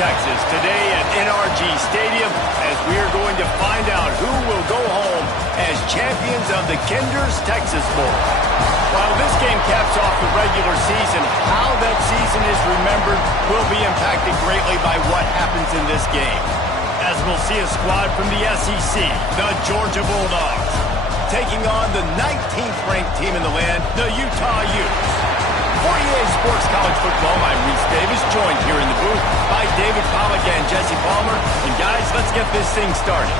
Texas, today at NRG Stadium, as we are going to find out who will go home as champions of the Kinder's Texas Bowl. While this game caps off the regular season, how that season is remembered will be impacted greatly by what happens in this game. As we'll see a squad from the SEC, the Georgia Bulldogs, taking on the 19th ranked team in the land, the Utah Utes. For EA Sports College Football, I'm Reese Davis, joined here in the booth by David Pollack and Jesse Palmer. And guys, let's get this thing started.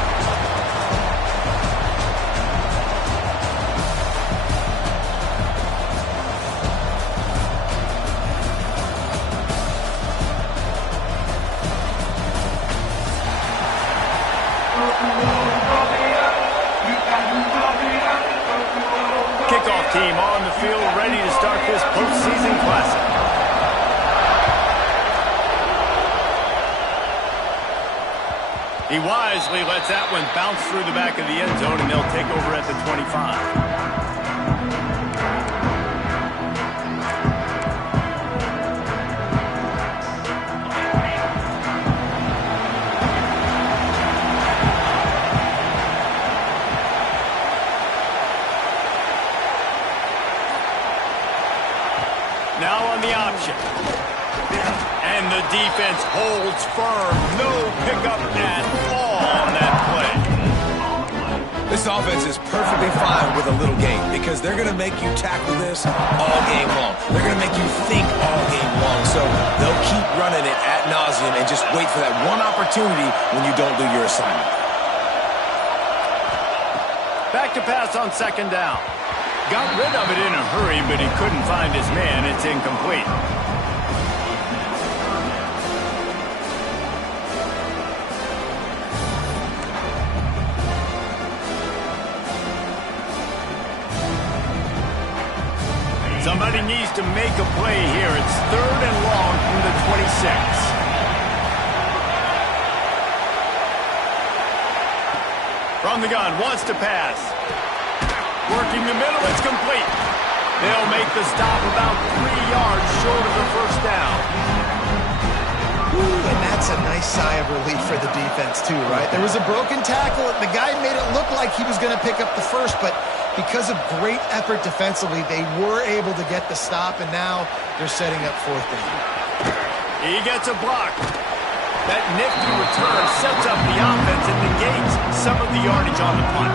Kickoff team on the field, ready to start this postseason classic. He wisely lets that one bounce through the back of the end zone, and they'll take over at the 25. Now on the option. And the defense holds firm. No pickup at all on that play. This offense is perfectly fine with a little game because they're going to make you tackle this all game long. They're going to make you think all game long. So they'll keep running it ad nauseum and just wait for that one opportunity when you don't do your assignment. Back to pass on second down. Got rid of it in a hurry, but he couldn't find his man. It's incomplete. Somebody needs to make a play here. It's 3rd and long from the 26. From the gun, wants to pass. Working the middle, it's complete. They'll make the stop about 3 yards short of the first down. Ooh, and that's a nice sigh of relief for the defense too, right? There was a broken tackle. The guy made it look like he was going to pick up the first, but because of great effort defensively, they were able to get the stop, and now they're setting up 4th down. He gets a block. That nifty return sets up the offense and negates some of the yardage on the punt.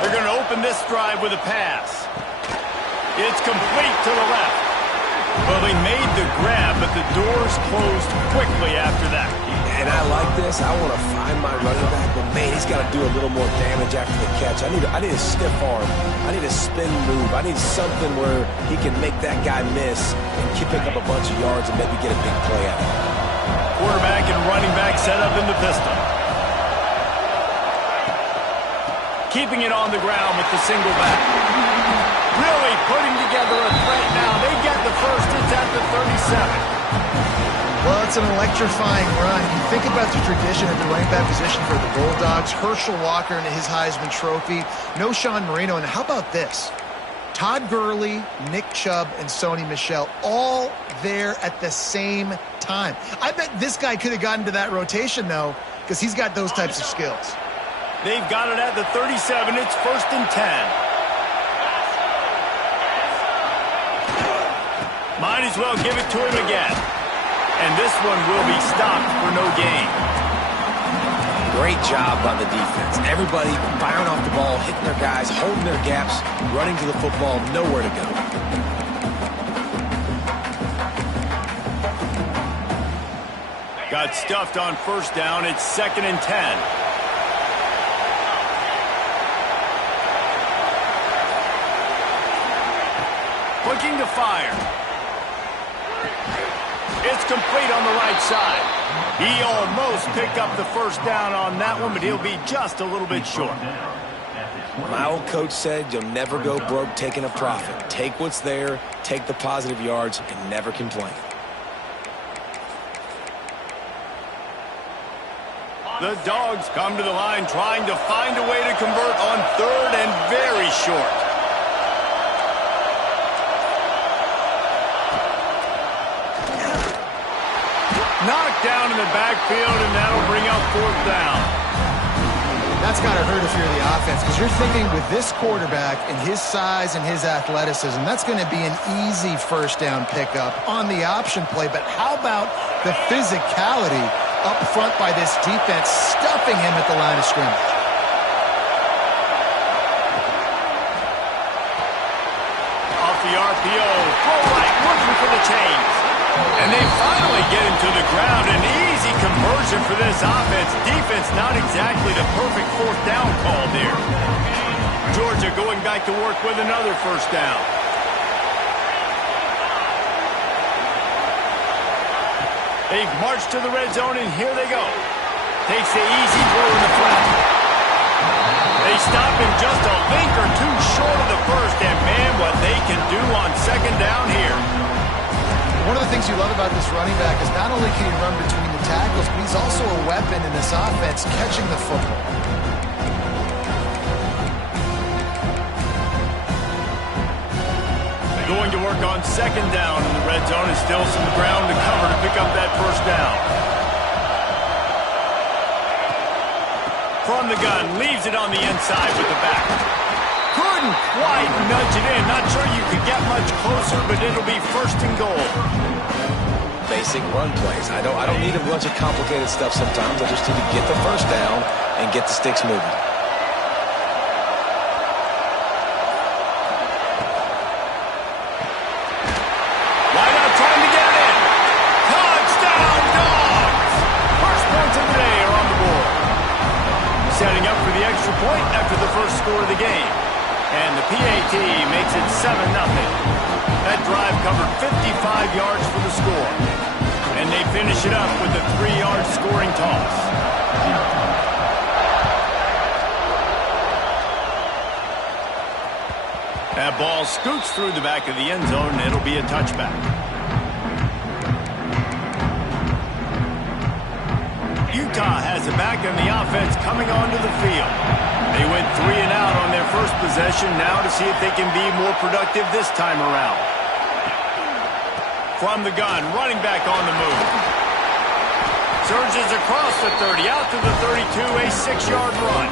They're going to open this drive with a pass. It's complete to the left. Well, they made the grab, but the doors closed quickly after that. And I like this. I want to find my running back, but man, he's got to do a little more damage after the catch. I need a stiff arm. I need a spin move. I need something where he can make that guy miss and pick up a bunch of yards and maybe get a big play out of it. Quarterback and running back set up in the pistol. Keeping it on the ground with the single back. Really putting together a threat now. They get the first. It's at the 37. Well, it's an electrifying run. You think about the tradition at the running back position for the Bulldogs. Herschel Walker and his Heisman Trophy. No Sean Marino. And how about this? Todd Gurley, Nick Chubb, and Sony Michel all there at the same time. I bet this guy could have gotten to that rotation, though, because he's got those types of skills. They've got it at the 37. It's 1st and 10. Might as well give it to him again. And this one will be stopped for no gain. Great job by the defense. Everybody firing off the ball, hitting their guys, holding their gaps, running to the football, nowhere to go. Got stuffed on first down. It's 2nd and 10. Looking to fire. It's complete on the right side. He almost picked up the first down on that one, but he'll be just a little bit short. My old coach said you'll never go broke taking a profit. Take what's there, take the positive yards, and never complain. The Dogs come to the line trying to find a way to convert on third and very short. Knocked down in the backfield, and that'll bring up fourth down. That's got to hurt if you're the offense, because you're thinking with this quarterback and his size and his athleticism, that's going to be an easy first down pickup on the option play. But how about the physicality up front by this defense, stuffing him at the line of scrimmage? Off the RPO, full right, looking for the chains. And they finally get him to the ground. An easy conversion for this offense. Defense not exactly the perfect fourth down call there. Georgia going back to work with another first down. They've marched to the red zone, and here they go. Takes the easy throw in the flat. They stop him just a link or two short of the first, and man, what they can do on second down here. One of the things you love about this running back is not only can he run between the tackles, but he's also a weapon in this offense, catching the football. Going to work on second down in the red zone, and still some ground to cover to pick up that first down. From the gun, leaves it on the inside with the back. Couldn't quite nudge it in. Not sure you could get much closer, but it'll be first and goal. Basic run plays. I don't need a bunch of complicated stuff sometimes. I just need to get the first down and get the sticks moving. Wide out trying to get in. Touchdown, Dogs! First points of the day are on the board. Setting up for the extra point after the first score of the game. And the PAT makes it 7-0. That drive covered 55 yards for the score. And they finish it up with a 3-yard scoring toss. That ball scoots through the back of the end zone, and it'll be a touchback. Utah has it back, and the offense coming onto the field. They went 3 and out on their first possession, now to see if they can be more productive this time around. From the gun, running back on the move. Surges across the 30, out to the 32, a 6-yard run.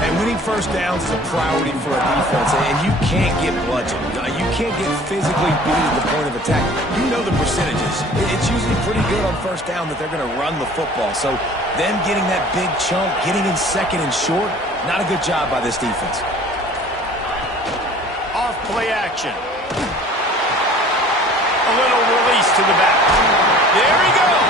And winning first downs is a priority for a defense, and you can't get bludgeoned. You can't get physically beat at the point of attack. You know the percentages. It's usually pretty good on first down that they're going to run the football. So them getting that big chunk, getting in second and short, not a good job by this defense. Off play action. A little release to the back. There he goes.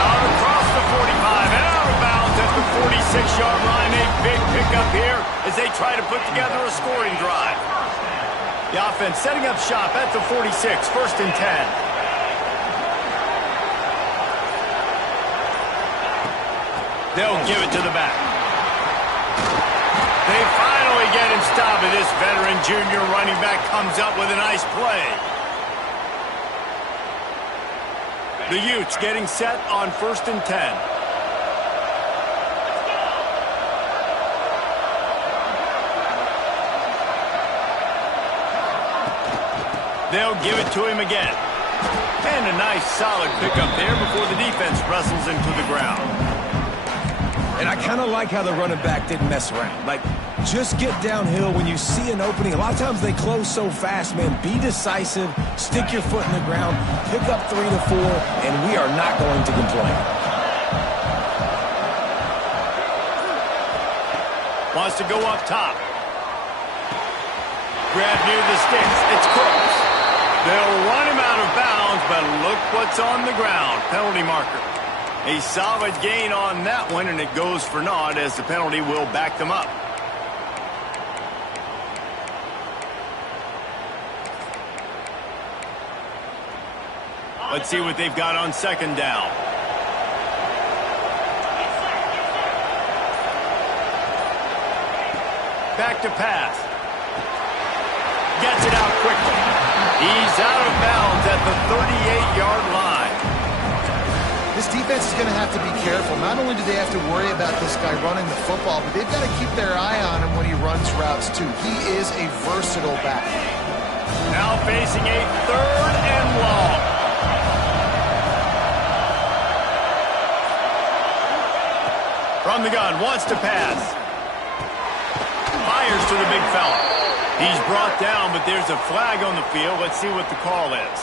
Out across the 45 and out of bounds at the 46-yard line. A big pickup here as they try to put together a scoring drive. The offense setting up shop at the 46, first and 10. They'll give it to the back. They finally get him stopped, and this veteran junior running back comes up with a nice play. The Utes getting set on first and 10. They'll give it to him again. And a nice solid pickup there before the defense wrestles him to the ground. And I kind of like how the running back didn't mess around. Like, just get downhill when you see an opening. A lot of times they close so fast, man. Be decisive, stick your foot in the ground, pick up 3 to 4, and we are not going to complain. Wants to go up top. Grab near the sticks. It's Crooks. They'll run him out of bounds, but look what's on the ground. Penalty marker. A solid gain on that one, and it goes for naught as the penalty will back them up. Let's see what they've got on second down. Back to pass. Gets it out quickly. He's out of bounds at the 38-yard line. This This defense is going to have to be careful. Not only do they have to worry about this guy running the football, but they've got to keep their eye on him when he runs routes, too. He is a versatile back. Now facing a 3rd and long. From the gun, wants to pass. Fires to the big fella. He's brought down, but there's a flag on the field. Let's see what the call is.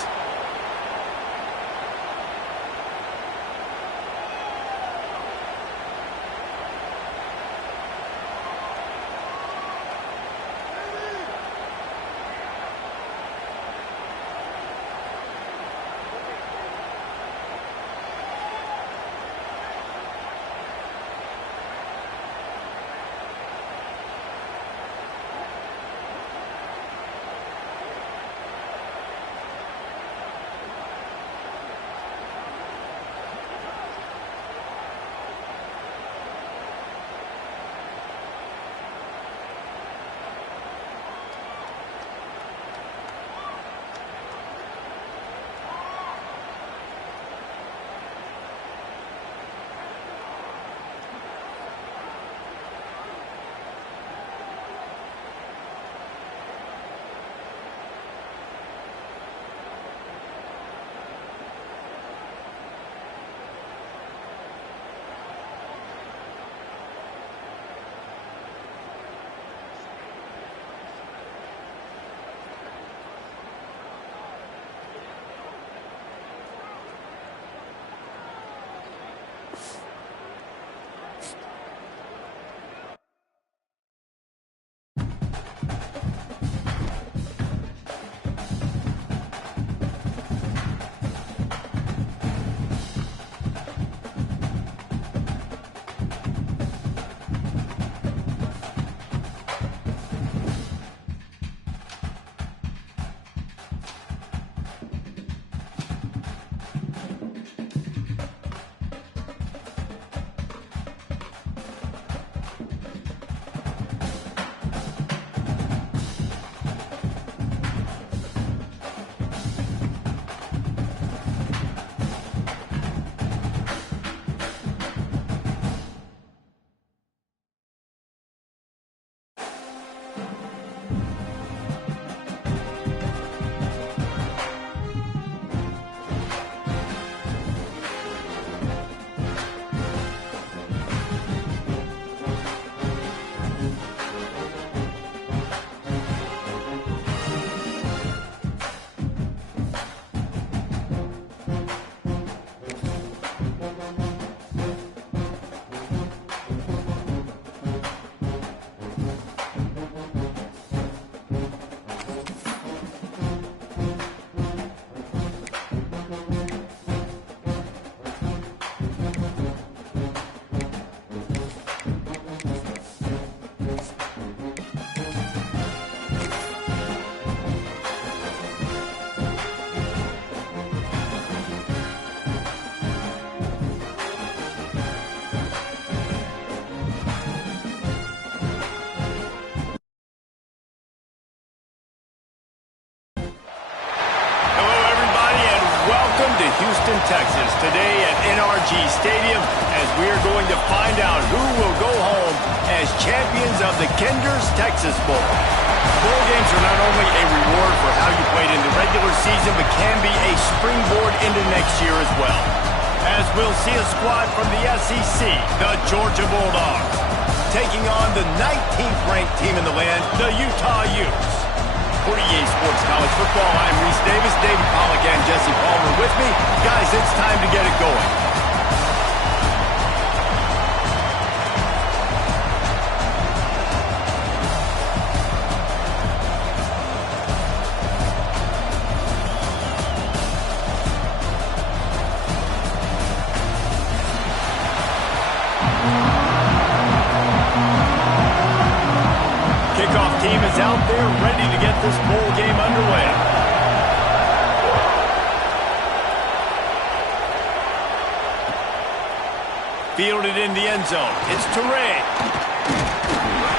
Houston, Texas, today at NRG Stadium, as we are going to find out who will go home as champions of the Kinder's Texas Bowl. Bowl games are not only a reward for how you played in the regular season, but can be a springboard into next year as well. As we'll see a squad from the SEC, the Georgia Bulldogs, taking on the 19th ranked team in the land, the Utah Utes. For EA Sports College Football, I'm Reese Davis, David Pollack, and Jesse Palmer with me. Guys, it's time to get it going. Kickoff team is out there ready to get this bowl game underway. Fielded in the end zone. It's Teray.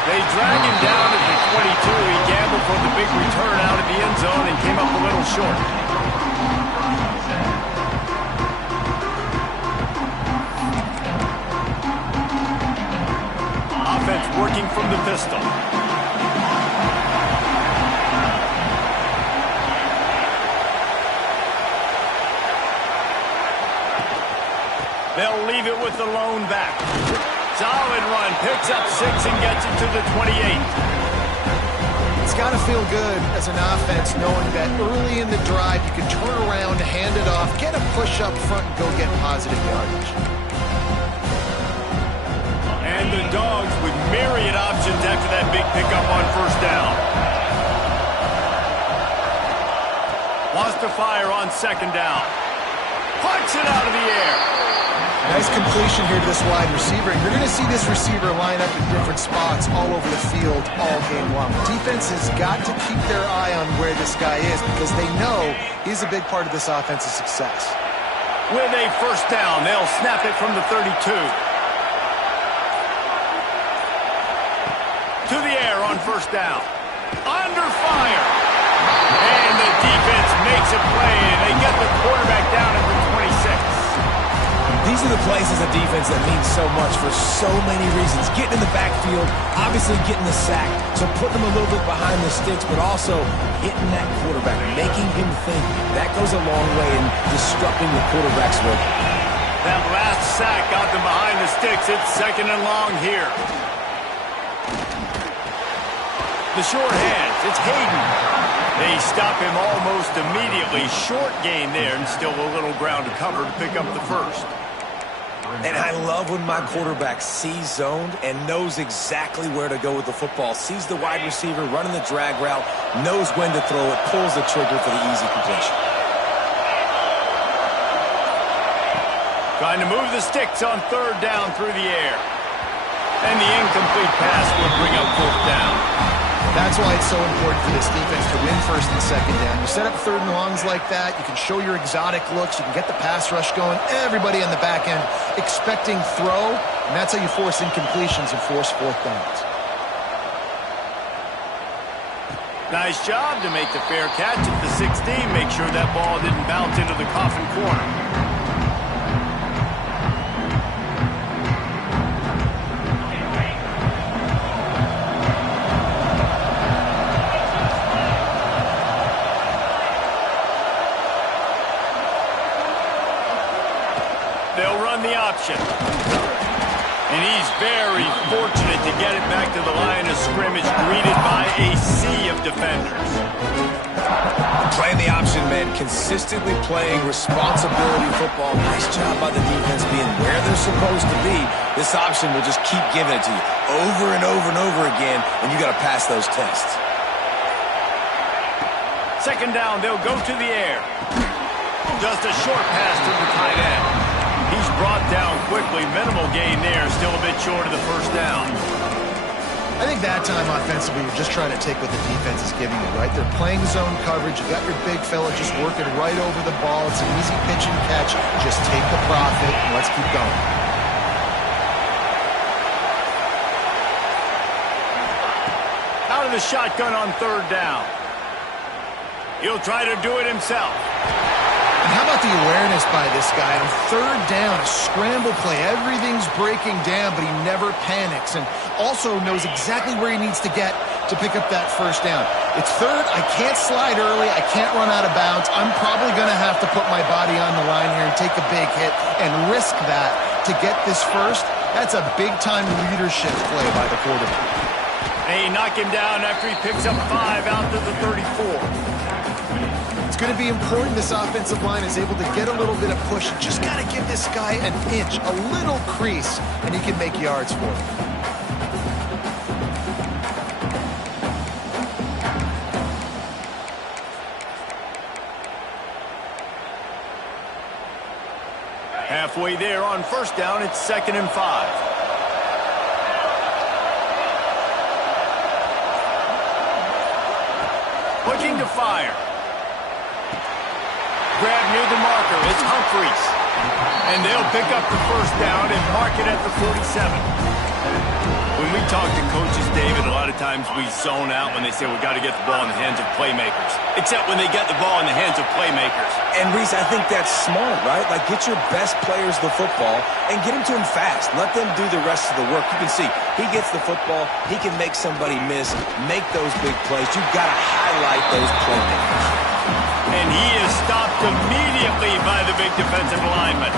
They drag him down at the 22. He gambled for the big return out of the end zone and came up a little short. working from the pistol. They'll leave it with the lone back. Solid run, picks up 6 and gets it to the 28. It's got to feel good as an offense knowing that early in the drive you can turn around, hand it off, get a push up front, and go get positive yardage. And the Dogs with myriad options after that big pickup on first down. Wants to fire on second down. Punch it out of the air. Nice completion here to this wide receiver. And you're going to see this receiver line up in different spots all over the field all game long. Defense has got to keep their eye on where this guy is because they know he's a big part of this offense's success. With a first down, they'll snap it from the 32. To the air on first down. Under fire. And the defense makes a play, and they get the quarterback down at the 26. These are the plays as a defense that mean so much for so many reasons. Getting in the backfield, obviously getting the sack, so putting them a little bit behind the sticks, but also hitting that quarterback, making him think. That goes a long way in disrupting the quarterback's work. That last sack got them behind the sticks. It's second and long here. The short hands, it's Hayden. They stop him almost immediately. Short gain there, and still a little ground to cover to pick up the first. And I love when my quarterback sees zoned and knows exactly where to go with the football. Sees the wide receiver running the drag route, knows when to throw it, pulls the trigger for the easy completion. Trying to move the sticks on third down through the air. And the incomplete pass will bring up fourth down. That's why it's so important for this defense to win first and second down. You set up third and longs like that, you can show your exotic looks, you can get the pass rush going, everybody on the back end expecting throw, and that's how you force incompletions and force fourth downs. Nice job to make the fair catch at the 16. Make sure that ball didn't bounce into the coffin corner. They'll run the option. And he's very fortunate to get it back to the line of scrimmage, greeted by a sea of defenders. Playing the option, man. Consistently playing responsibility football. Nice job by the defense being where they're supposed to be. This option will just keep giving it to you over and over and over again, and you got to pass those tests. Second down, they'll go to the air. Just a short pass to the tight end. He's brought down quickly. Minimal gain there. Still a bit short of the first down. I think that time offensively, you're just trying to take what the defense is giving you, right? They're playing zone coverage. You got your big fella just working right over the ball. It's an easy pitch and catch. Just take the profit and let's keep going. Out of the shotgun on third down. He'll try to do it himself. And how about the awareness by this guy on third down, a scramble play. Everything's breaking down, but he never panics and also knows exactly where he needs to get to pick up that first down. It's third. I can't slide early. I can't run out of bounds. I'm probably going to have to put my body on the line here and take a big hit and risk that to get this first. That's a big-time leadership play by the quarterback. They knock him down after he picks up 5 out to the 34. It's going to be important this offensive line is able to get a little bit of push. You just got to give this guy an inch, a little crease, and he can make yards for it. Halfway there on first down, it's 2nd and 5. Looking to fire. Grab near the marker. It's Humphries. And they'll pick up the first down and mark it at the 47. When we talk to coaches, David, a lot of of times we zone out when they say we got to get the ball in the hands of playmakers. Except when they get the ball in the hands of playmakers. And, Reese, I think that's smart, right? Like, get your best players the football and get them to him fast. Let them do the rest of the work. You can see he gets the football. He can make somebody miss, make those big plays. You've got to highlight those playmakers. And he is stopped immediately by the big defensive lineman.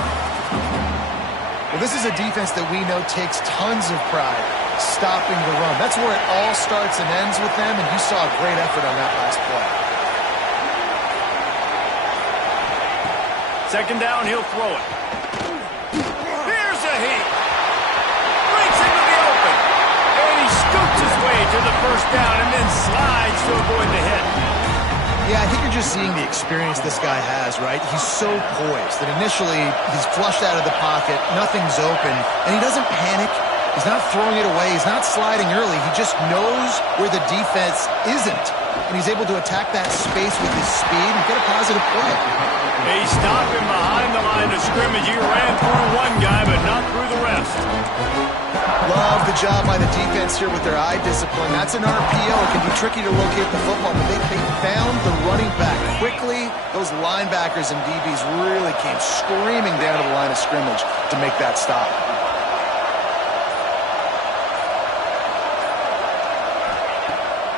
Well, this is a defense that we know takes tons of pride stopping the run. That's where it all starts and ends with them, and you saw a great effort on that last play. Second down, he'll throw it. Here's a heat. Breaks into the open. And he scoots his way to the first down and then slides to avoid the hit. Yeah, I think you're just seeing the experience this guy has, right? He's so poised that initially he's flushed out of the pocket, nothing's open, and he doesn't panic. He's not throwing it away. He's not sliding early. He just knows where the defense isn't, and he's able to attack that space with his speed and get a positive play. They stop him behind the line of scrimmage. He ran through one guy, but not through the rest. Love the job by the defense here with their eye discipline. That's an RPO. It can be tricky to locate the football, but they found the running back quickly. Those linebackers and DBs really came screaming down to the line of scrimmage to make that stop.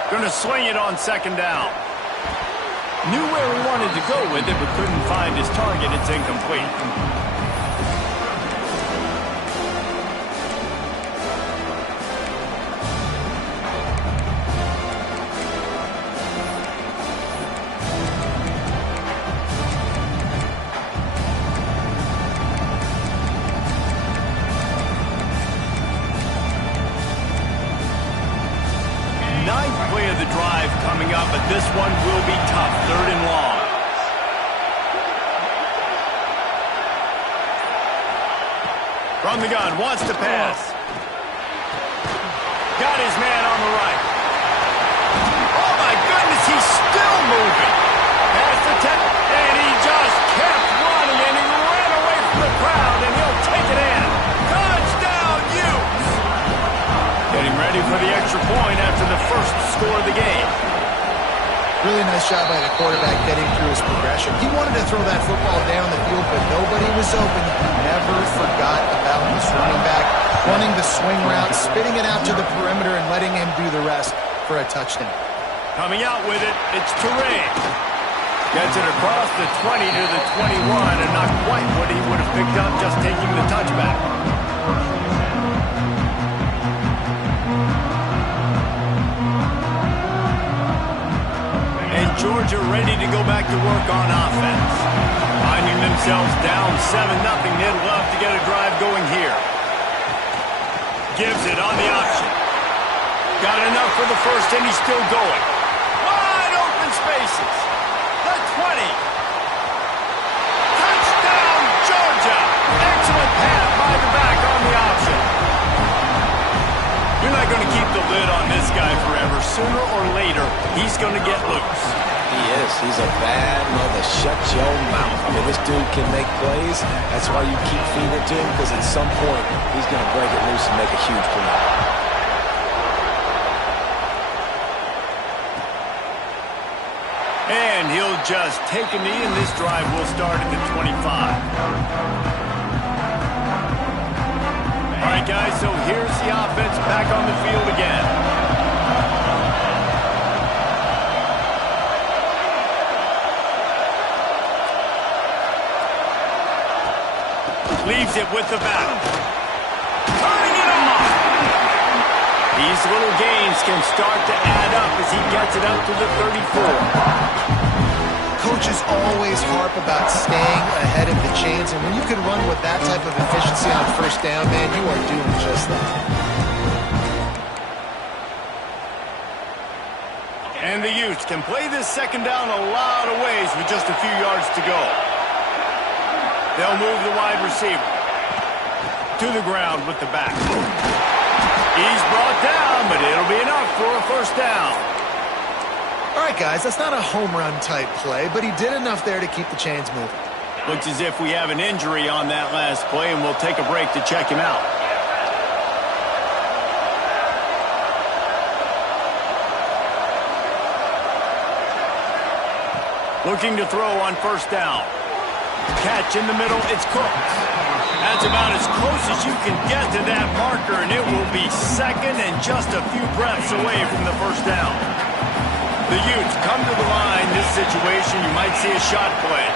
Going to swing it on second down. Knew where he wanted to go with it, but couldn't find his target. It's incomplete. Ninth play of the drive coming up, but this one will be tough. Third and long. From the gun, wants to pass. Got his man on the right. Oh my goodness, he's still moving. Past the 10, and he just kept running, and he ran away from the crowd, and he'll take it in. Touchdown, Utes! Getting ready for the extra point after the first score of the game. Really nice job by the quarterback getting through his progression. He wanted to throw that football down the field, but nobody was open. He never forgot about his running back, running the swing route, spitting it out to the perimeter, and letting him do the rest for a touchdown. Coming out with it, it's Toure. Gets it across the 20 to the 21, and not quite what he would have picked up just taking the touchback. And Georgia ready to go back to work on offense. Finding themselves down 7-0, they'd love to get a drive going here. Gives it on the option. Got enough for the first, and he's still going. Wide open spaces. The 20. Touchdown, Georgia. Excellent pass by the back on the option. You're not going to keep the lid on this guy forever. Sooner or later, he's going to get loose. He is. He's a bad mother. Shut your mouth. I mean, this dude can make plays. That's why you keep feeding it to him, because at some point, he's going to break it loose and make a huge play. And he'll just take a knee, and this drive will start at the 25. All right, guys, so here's the offense back on the field again. Leaves it with the back. Turning it off. These little gains can start to add up as he gets it up to the 34. Coaches always harp about staying ahead of the chains, and when you can run with that type of efficiency on first down, man, you are doing just that. And the Utes can play this second down a lot of ways with just a few yards to go. They'll move the wide receiver to the ground with the back. He's brought down, but it'll be enough for a first down. All right, guys, that's not a home run type play, but he did enough there to keep the chains moving. Looks as if we have an injury on that last play, and we'll take a break to check him out. Looking to throw on first down. Catch in the middle, it's Cooks. That's about as close as you can get to that marker, and it will be second and just a few breaths away from the first down. The Utes come to the line. This situation, you might see a shot play.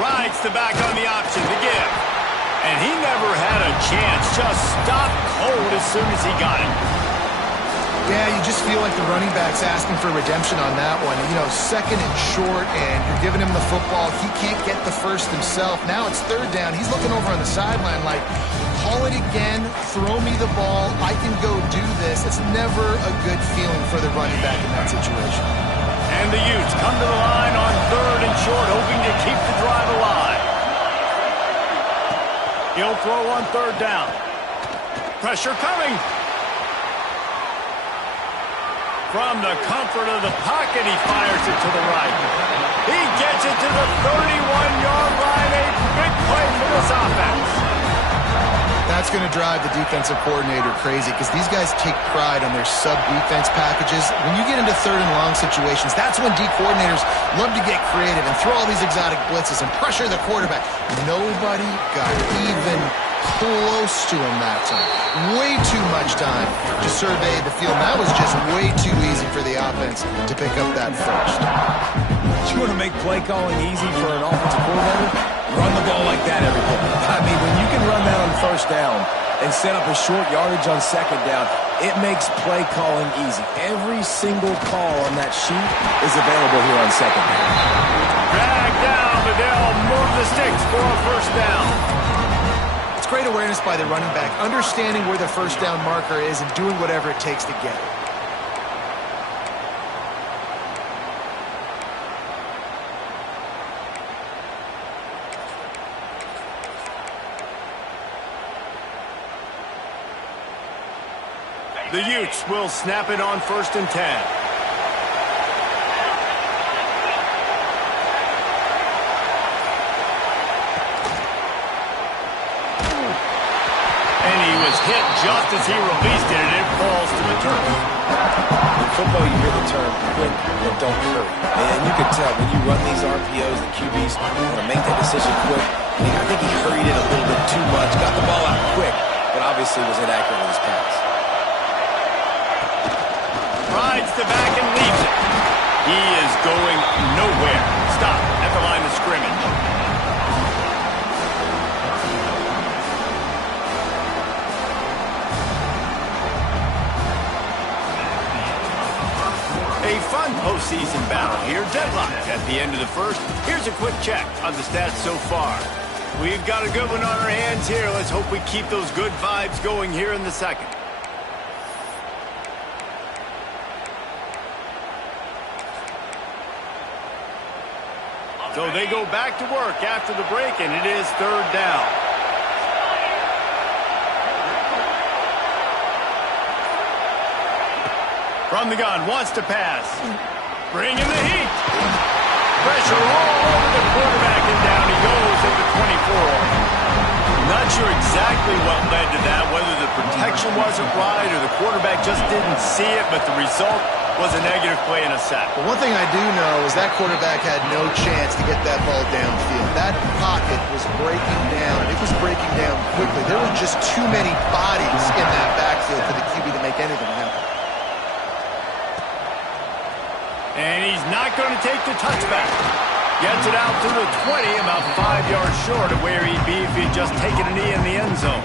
Rides the back on the option to give. And he never had a chance. Just stopped cold as soon as he got it. Yeah, you just feel like the running back's asking for redemption on that one. You know, second and short, and you're giving him the football. He can't get the first himself. Now it's third down. He's looking over on the sideline like, call it again, throw me the ball, I can go do this. It's never a good feeling for the running back in that situation. And the Utes come to the line on third and short, hoping to keep the drive alive. He'll throw on third down. Pressure coming. From the comfort of the pocket, he fires it to the right. He gets it to the 31-yard line. A big play for this offense. That's going to drive the defensive coordinator crazy because these guys take pride on their sub-defense packages. When you get into third and long situations, that's when D coordinators love to get creative and throw all these exotic blitzes and pressure the quarterback. Nobody got even close to him that time. Way too much time to survey the field. That was just way too easy for the offense to pick up that first. You want to make play calling easy for an offensive coordinator? Run the ball like that every play. I mean, when you can run that on first down and set up a short yardage on second down, it makes play calling easy. Every single call on that sheet is available here on second down. Drag down, but they'll move the sticks for a first down. Great awareness by the running back, understanding where the first down marker is and doing whatever it takes to get it. The Utes will snap it on first and 10. Hit just as he released it, and it falls to the turf. In football, you hear the term quick and don't hurry. And you can tell when you run these RPOs, the QBs want to make that decision quick. I think he hurried it a little bit too much, got the ball out quick, but obviously was inaccurate with his pass. Rides the back and leaves it. He is going nowhere. Stop at the line of scrimmage. A fun postseason battle here. Deadlock at the end of the first. Here's a quick check on the stats so far. We've got a good one on our hands here. Let's hope we keep those good vibes going here in the second. So they go back to work after the break, and it is third down. From the gun, wants to pass. Bring in the heat. Pressure all over the quarterback, and down he goes at the 24. Not sure exactly what led to that, whether the protection wasn't right or the quarterback just didn't see it, but the result was a negative play and a sack. But one thing I do know is that quarterback had no chance to get that ball downfield. That pocket was breaking down, and it was breaking down quickly. There were just too many bodies in that backfield for the QB to make anything happen. And he's not going to take the touchback. Gets it out to the 20, about 5 yards short of where he'd be if he'd just taken a knee in the end zone.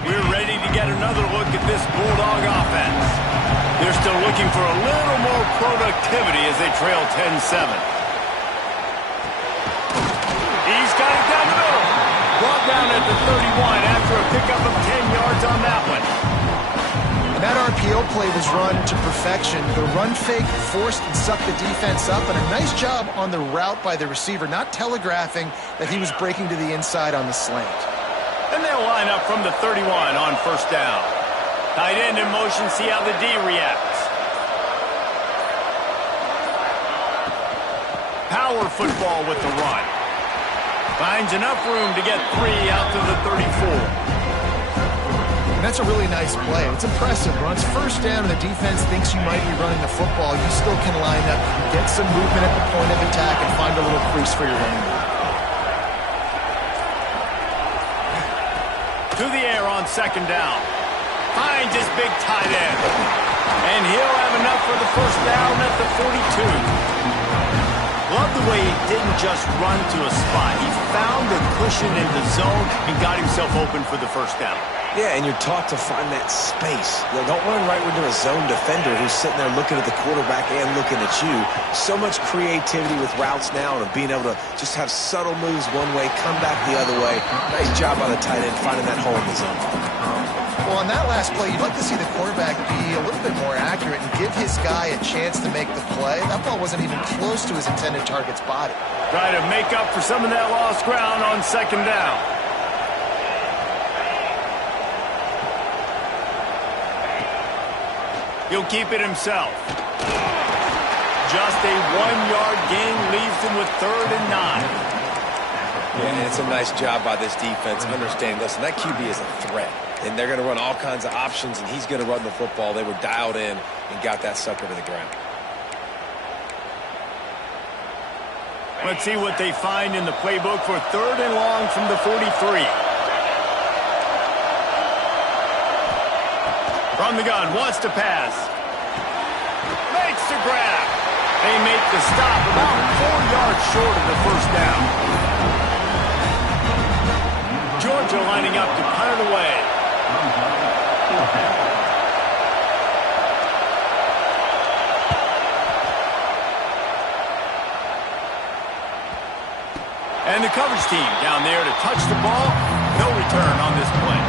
We're ready to get another look at this Bulldog offense. They're still looking for a little more productivity as they trail 10-7. He's got it down the middle. Brought down at the 31 after a pickup of 10 yards on that one. That RPO play was run to perfection. The run fake forced and sucked the defense up, and a nice job on the route by the receiver, not telegraphing that he was breaking to the inside on the slant. And they'll line up from the 31 on first down. Tight end in motion, see how the D reacts. Power football with the run. Finds enough room to get 3 out to the 34. And that's a really nice play. It's impressive. When it's first down and the defense thinks you might be running the football, you still can line up, get some movement at the point of attack, and find a little crease for your running back. To the air on second down. Finds his big tight end. And he'll have enough for the first down at the 42. Love the way he didn't just run to a spot. He found the cushion in the zone and got himself open for the first down. Yeah, and you're taught to find that space. You know, don't run right into a zone defender who's sitting there looking at the quarterback and looking at you. So much creativity with routes now and being able to just have subtle moves one way, come back the other way. Nice job by the tight end finding that hole in the zone. Well, on that last play, you'd like to see the quarterback be a little bit more accurate and give his guy a chance to make the play. That ball wasn't even close to his intended target's body. Try to make up for some of that lost ground on second down. He'll keep it himself. Just a 1-yard gain leaves him with 3rd and 9. Yeah, and it's a nice job by this defense understanding, listen, that QB is a threat. And they're going to run all kinds of options, and he's going to run the football. They were dialed in and got that sucker to the ground. Let's see what they find in the playbook for 3rd and long from the 43. From the gun, wants to pass. Makes the grab. They make the stop about 4 yards short of the first down. Georgia lining up to punt it away. And the coverage team down there to touch the ball. No return on this play.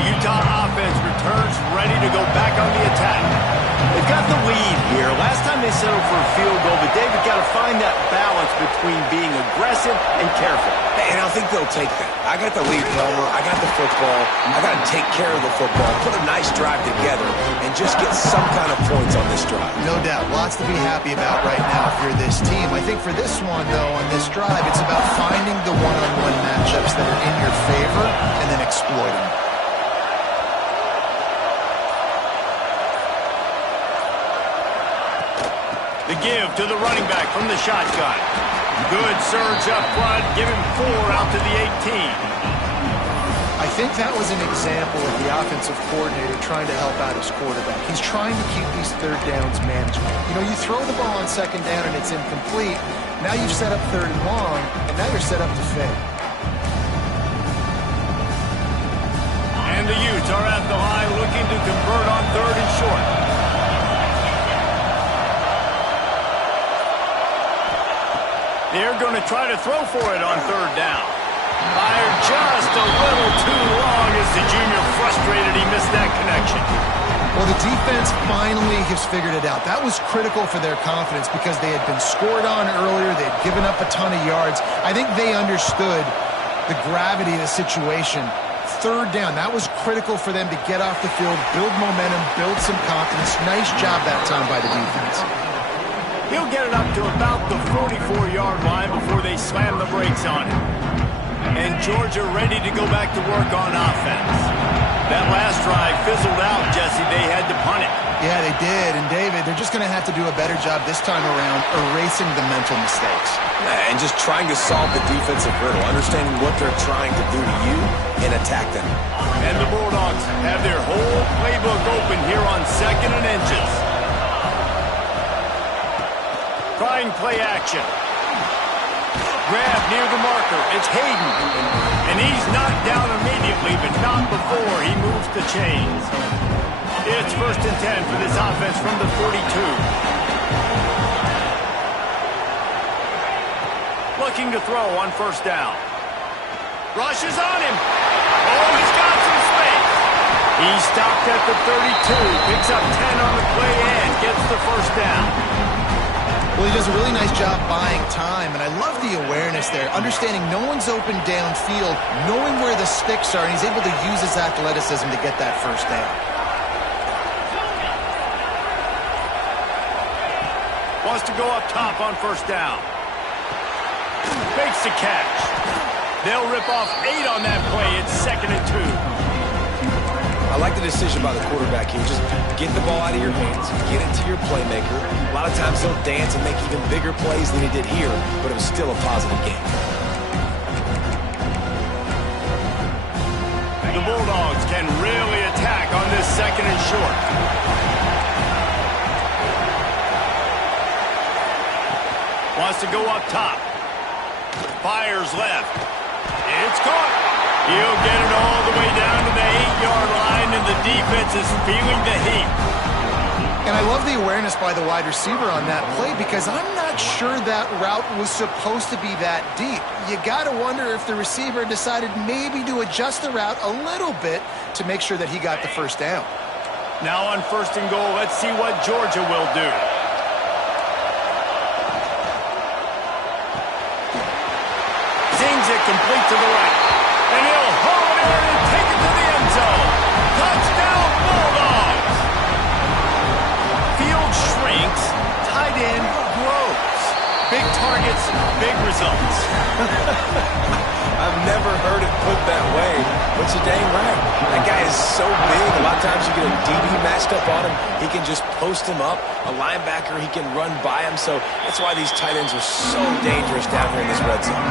The Utah offense returns ready to go back on the attack. They've got the lead here. Last time they settled for a field goal, but David got to find that balance between being aggressive and careful. And I think they'll take that. I got the lead, Palmer. I got the football. I got to take care of the football, put a nice drive together, and just get some kind of points on this drive. No doubt. Lots to be happy about right now if you're this team. I think for this one, though, on this drive, it's about finding the one-on-one matchups that are in your favor and then exploiting them. The give to the running back from the shotgun. Good surge up front. Give him 4 out to the 18. I think that was an example of the offensive coordinator trying to help out his quarterback. He's trying to keep these third downs manageable. You know, you throw the ball on second down and it's incomplete. Now you've set up 3rd and long, and now you're set up to fail. And the Utes are at the line looking to convert on 3rd and short. They're going to try to throw for it on 3rd down. Fired just a little too long as the junior frustrated he missed that connection. Well, the defense finally has figured it out. That was critical for their confidence because they had been scored on earlier. They had given up a ton of yards. I think they understood the gravity of the situation. 3rd down, that was critical for them to get off the field, build momentum, build some confidence. Nice job that time by the defense. He'll get it up to about the 44-yard line before they slam the brakes on him. And Georgia ready to go back to work on offense. That last drive fizzled out, Jesse. They had to punt it. Yeah, they did. And, David, they're just going to have to do a better job this time around erasing the mental mistakes. Yeah, and just trying to solve the defensive riddle, understanding what they're trying to do to you and attack them. And the Bulldogs have their whole playbook open here on 2nd and inches. Trying play action. Grab near the marker. It's Hayden. And he's knocked down immediately, but not before he moves the chains. It's 1st and 10 for this offense from the 42. Looking to throw on 1st down. Rushes on him. Oh, he's got some space. He stopped at the 32. Picks up 10 on the play and gets the 1st down. Well, he does a really nice job buying time, and I love the awareness there, understanding no one's open downfield, knowing where the sticks are, and he's able to use his athleticism to get that 1st down. Wants to go up top on 1st down. Makes the catch. They'll rip off 8 on that play. It's 2nd and 2. I like the decision by the quarterback here. Just get the ball out of your hands, get it to your playmaker. A lot of times he'll dance and make even bigger plays than he did here, but it was still a positive game. The Bulldogs can really attack on this 2nd and short. Wants to go up top. Fires left. It's caught. He'll get it all the way down to the 8-yard line, and the defense is feeling the heat. And I love the awareness by the wide receiver on that play because I'm not sure that route was supposed to be that deep. You got to wonder if the receiver decided maybe to adjust the route a little bit to make sure that he got the first down. Now on 1st and goal, let's see what Georgia will do. Sings it complete to the right. And he'll haul it in and take it to the end zone. Touchdown, Bulldogs! Field shrinks, tight end grows. Big targets, big results. I've never heard it put that way, but you're dang right. That guy is so big. A lot of times you get a DB matched up on him. He can just post him up. A linebacker, he can run by him. So that's why these tight ends are so dangerous down here in this red zone.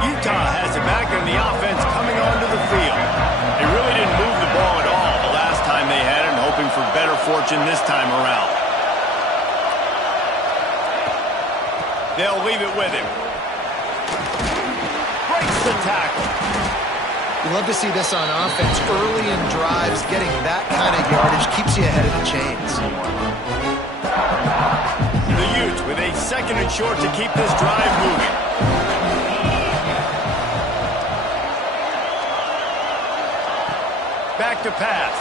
Utah has it back in the offense coming onto the field. They really didn't move the ball at all the last time they had it, and hoping for better fortune this time around. They'll leave it with him. Breaks the tackle. You love to see this on offense. Early in drives, getting that kind of yardage keeps you ahead of the chains. The Utes with a 2nd and short to keep this drive moving. Back to pass.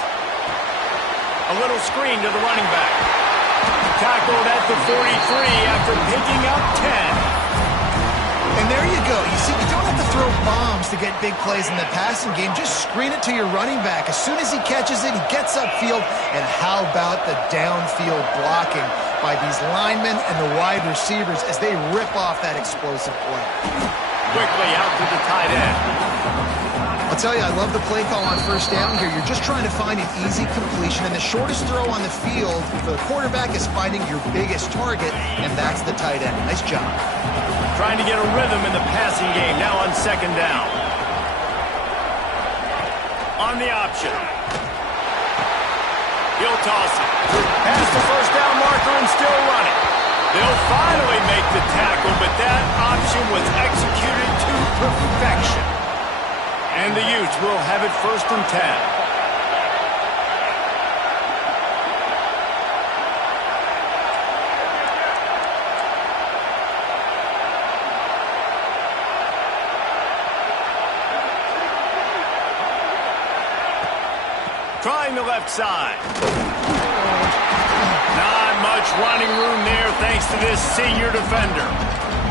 A little screen to the running back. Tackled at the 43 after picking up 10. And there you go. You see, you don't have to throw bombs to get big plays in the passing game. Just screen it to your running back. As soon as he catches it, he gets upfield. And how about the downfield blocking by these linemen and the wide receivers as they rip off that explosive play. Quickly out to the tight end. I'll tell you, I love the play call on 1st down here. You're just trying to find an easy completion, and the shortest throw on the field for the quarterback is finding your biggest target, and that's the tight end. Nice job. Trying to get a rhythm in the passing game, now on 2nd down. On the option. He'll toss it. Past the 1st down marker and still running. They'll finally make the tackle, but that option was executed to perfection. And the Utes will have it 1st and 10. Trying the left side. Not much running room there thanks to this senior defender.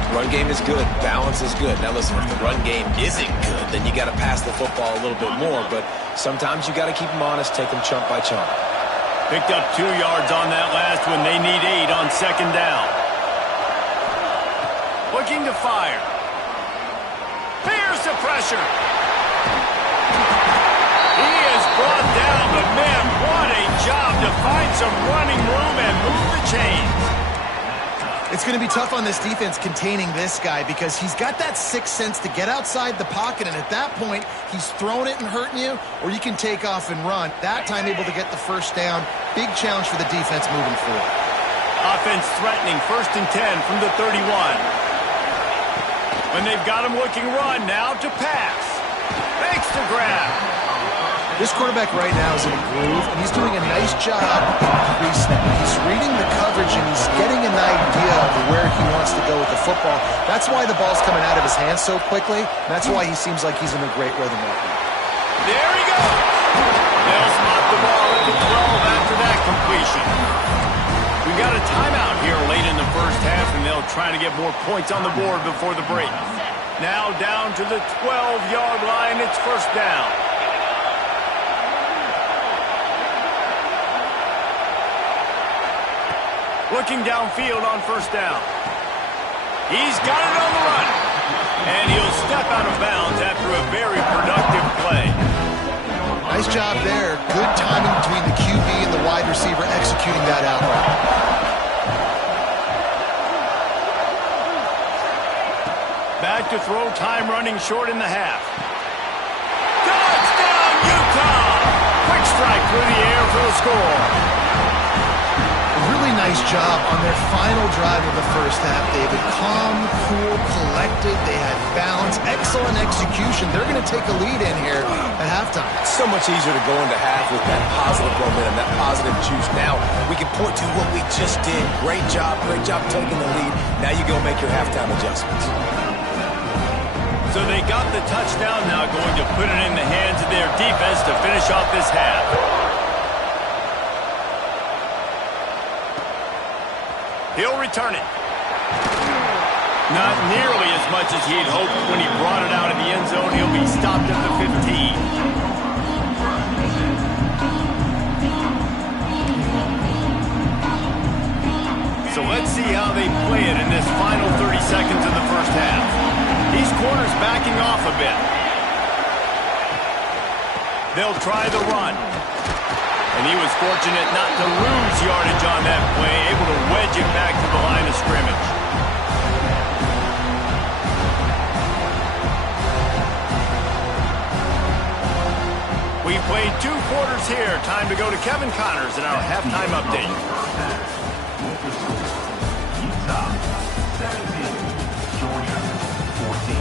Run game is good. Balance is good. Now listen, if the run game isn't good, then you got to pass the football a little bit more. But sometimes you got to keep them honest, take them chunk by chunk. Picked up 2 yards on that last one. They need 8 on 2nd down. Looking to fire. Fears the pressure. He is brought down, but man, what a job to find some running room and move the chains. It's going to be tough on this defense containing this guy because he's got that sixth sense to get outside the pocket, and at that point, he's throwing it and hurting you, or you can take off and run. That time able to get the 1st down. Big challenge for the defense moving forward. Offense threatening 1st and 10 from the 31. When they've got him looking run, now to pass. Makes the grab. This quarterback right now is in a groove, and he's doing a nice job pre-snap. He's reading the coverage, and he's getting an idea of where he wants to go with the football. That's why the ball's coming out of his hands so quickly. That's why he seems like he's in a great rhythm right now. There he goes. They'll spot the ball at the 12 after that completion. We've got a timeout here late in the 1st half, and they'll try to get more points on the board before the break. Now down to the 12-yard line. It's 1st down. Looking downfield on 1st down. He's got it on the run. And he'll step out of bounds after a very productive play. Nice job there. Good timing between the QB and the wide receiver executing that out. Back to throw, time running short in the half. Touchdown, Utah! Quick strike through the air for the score. Really nice job on their final drive of the first half, David. Calm, cool, collected. They had balance. Excellent execution. They're going to take a lead in here at halftime. It's so much easier to go into half with that positive momentum, that positive juice. Now we can point to what we just did. Great job taking the lead. Now you go make your halftime adjustments. So they got the touchdown, now going to put it in the hands of their defense to finish off this half. He'll return it. Not nearly as much as he'd hoped when he brought it out of the end zone. He'll be stopped at the 15. So let's see how they play it in this final 30 seconds of the first half. These corners backing off a bit. They'll try the run. And he was fortunate not to lose yardage on that play, able to wedge it back to the line of scrimmage. We've played 2 quarters here. Time to go to Kevin Connors in our halftime update. Utah, 17. Georgia, 14.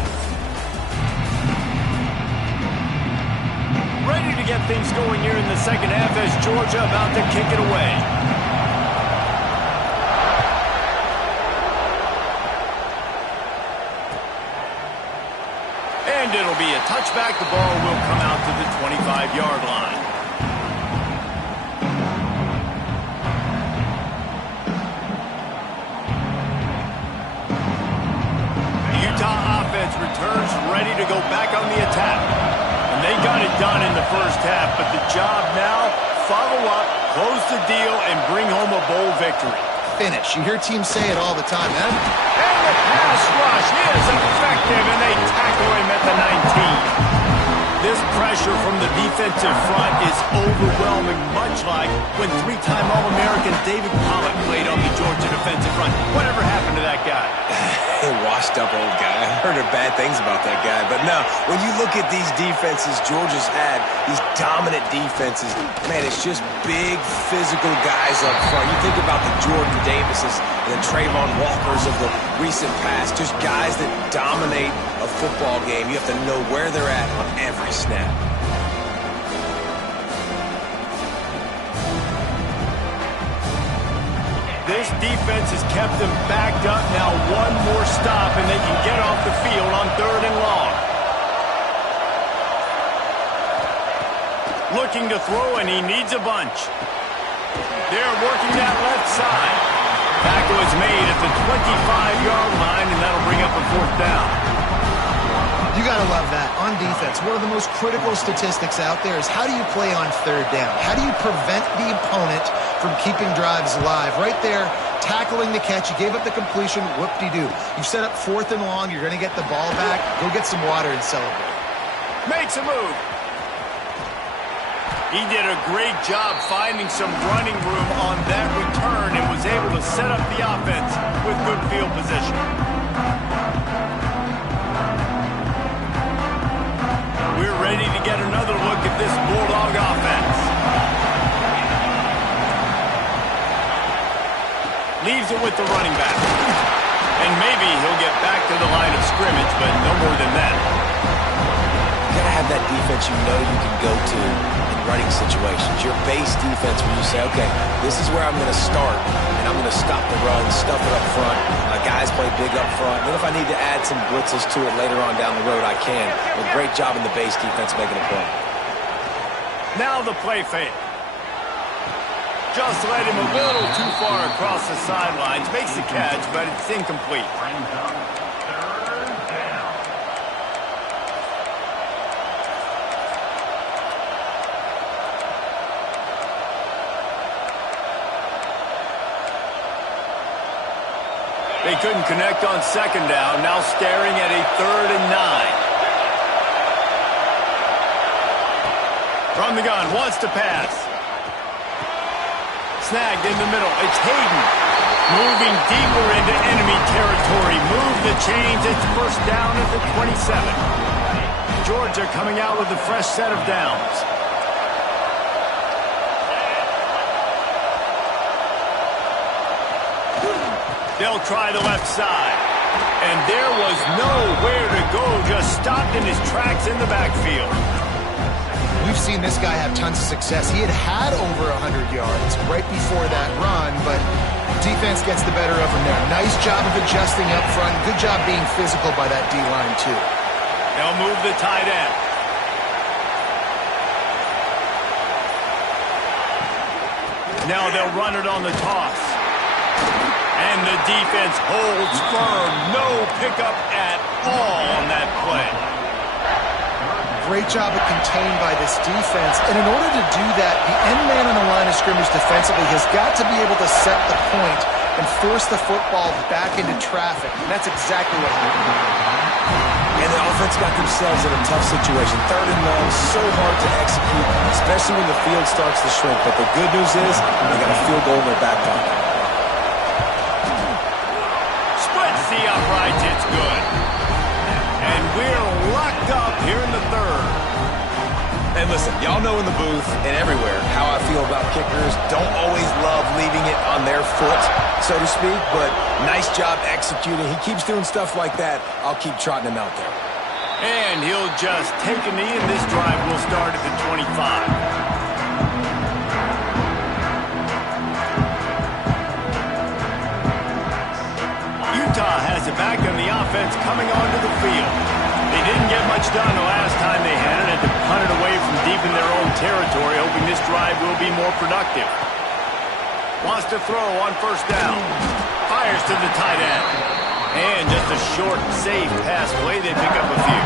Ready to get things going here in the second half as Georgia about to kick it away. And it'll be a touchback. The ball will come out to the 25-yard line. The Utah offense returns ready to go back on the attack. And they got it done in the first half, but the job now, follow up, close the deal, and bring home a bowl victory. Finish. You hear teams say it all the time, man. And the pass rush is effective, and they tackle him at the 19. This pressure from the defensive front is overwhelming, much like when 3-time All-American David Pollock played on the Georgia defensive front. Whatever happened to that guy? Washed up old guy. I heard bad things about that guy. But no, when you look at these defenses Georgia's had, these dominant defenses, man, it's just big, physical guys up front. You think about the Jordan Davises and the Trayvon Walkers of the recent past, just guys that dominate a football game. You have to know where they're at on every snap. This defense has kept them backed up. Now one more stop, and they can get off the field on 3rd and long. Looking to throw, and he needs a bunch. They're working that left side. Tackle is made at the 25-yard line, and that'll bring up a 4th down. You got to love that. On defense, one of the most critical statistics out there is how do you play on 3rd down? How do you prevent the opponent from keeping drives alive? Right there, tackling the catch. You gave up the completion. Whoop-de-doo. You set up 4th and long. You're going to get the ball back. Go get some water and celebrate. Makes a move. He did a great job finding some running room on that return and was able to set up the offense with good field position. We're ready to get another look at this Bulldog offense. Leaves it with the running back. And maybe he'll get back to the line of scrimmage, but no more than that. You gotta have that defense you know you can go to in running situations. Your base defense where you say, okay, this is where I'm going to start, and I'm going to stop the run, stuff it up front. My guys play big up front. Then if I need to add some blitzes to it later on down the road, I can. But great job in the base defense making a play. Now the play fake. Just led him a little too far across the sidelines. Makes the catch, but it's incomplete. They couldn't connect on second down, now staring at a 3rd and 9. From the gun, wants to pass. Snagged in the middle, it's Hayden. Moving deeper into enemy territory. Move the chains, it's 1st down at the 27. Georgia coming out with a fresh set of downs. They'll try the left side. And there was nowhere to go, just stopped in his tracks in the backfield. We've seen this guy have tons of success. He had over 100 yards right before that run, but defense gets the better of him there. Nice job of adjusting up front. Good job being physical by that D-line, too. They'll move the tight end. Now they'll run it on the toss. And the defense holds firm. No pickup at all on that play. Great job of contained by this defense. And in order to do that, the end man on the line of scrimmage defensively has got to be able to set the point and force the football back into traffic. And that's exactly what happened. And the offense got themselves in a tough situation. 3rd and long, so hard to execute, especially when the field starts to shrink. But the good news is they got a field goal in their back pocket. Splits the uprights, it's good. And we're locked up here in the 3rd. And listen, y'all know in the booth and everywhere how I feel about kickers. Don't always love leaving it on their foot, so to speak, but nice job executing. He keeps doing stuff like that. I'll keep trotting him out there. And he'll just take a knee, and this drive will start at the 25. Utah has it back on the offense coming onto the field. They didn't get much done the last time they had it, had to punt it away from deep in their own territory, hoping this drive will be more productive. Wants to throw on 1st down. Fires to the tight end. And just a short, safe pass play, they pick up a few.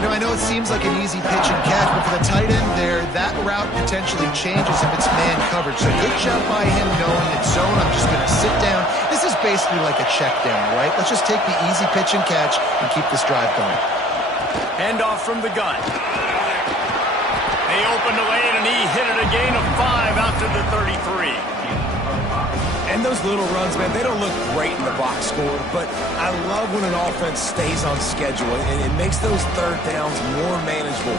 You know, I know it seems like an easy pitch and catch, but for the tight end there, that route potentially changes if it's man coverage. So good job by him knowing it's zone. I'm just going to sit down. This is basically like a check down, right? Let's just take the easy pitch and catch and keep this drive going. Handoff from the gun. They opened the lane, and he hit it a gain of 5 out to the 33. And those little runs, man, they don't look great in the box score, but I love when an offense stays on schedule, and it makes those 3rd downs more manageable,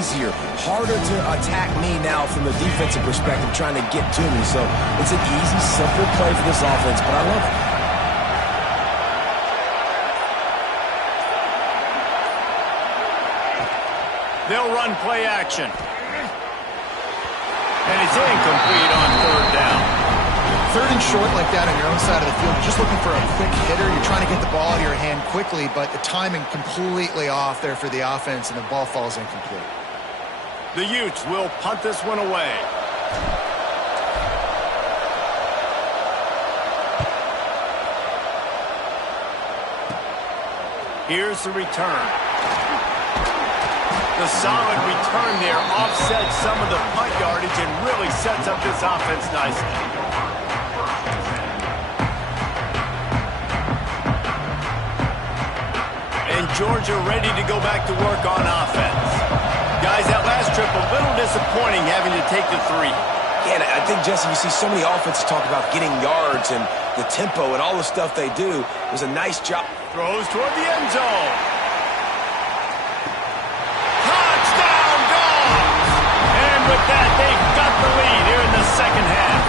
easier, harder to attack me now from the defensive perspective trying to get to me. So it's an easy, simple play for this offense, but I love it. They'll run play action. And it's incomplete on 3rd down. 3rd and short like that on your own side of the field. You're just looking for a quick hitter. You're trying to get the ball out of your hand quickly, but the timing completely off there for the offense, and the ball falls incomplete. The Utes will punt this one away. Here's the return. The solid return there offsets some of the punt yardage and really sets up this offense nicely. And Georgia ready to go back to work on offense. Guys, that last trip a little disappointing having to take the 3. Yeah, and I think, Jesse, you see so many offenses talk about getting yards and the tempo and all the stuff they do. It was a nice job. Throws toward the end zone. Touchdown, Dogs! And with that, they've got the lead here in the 2nd half.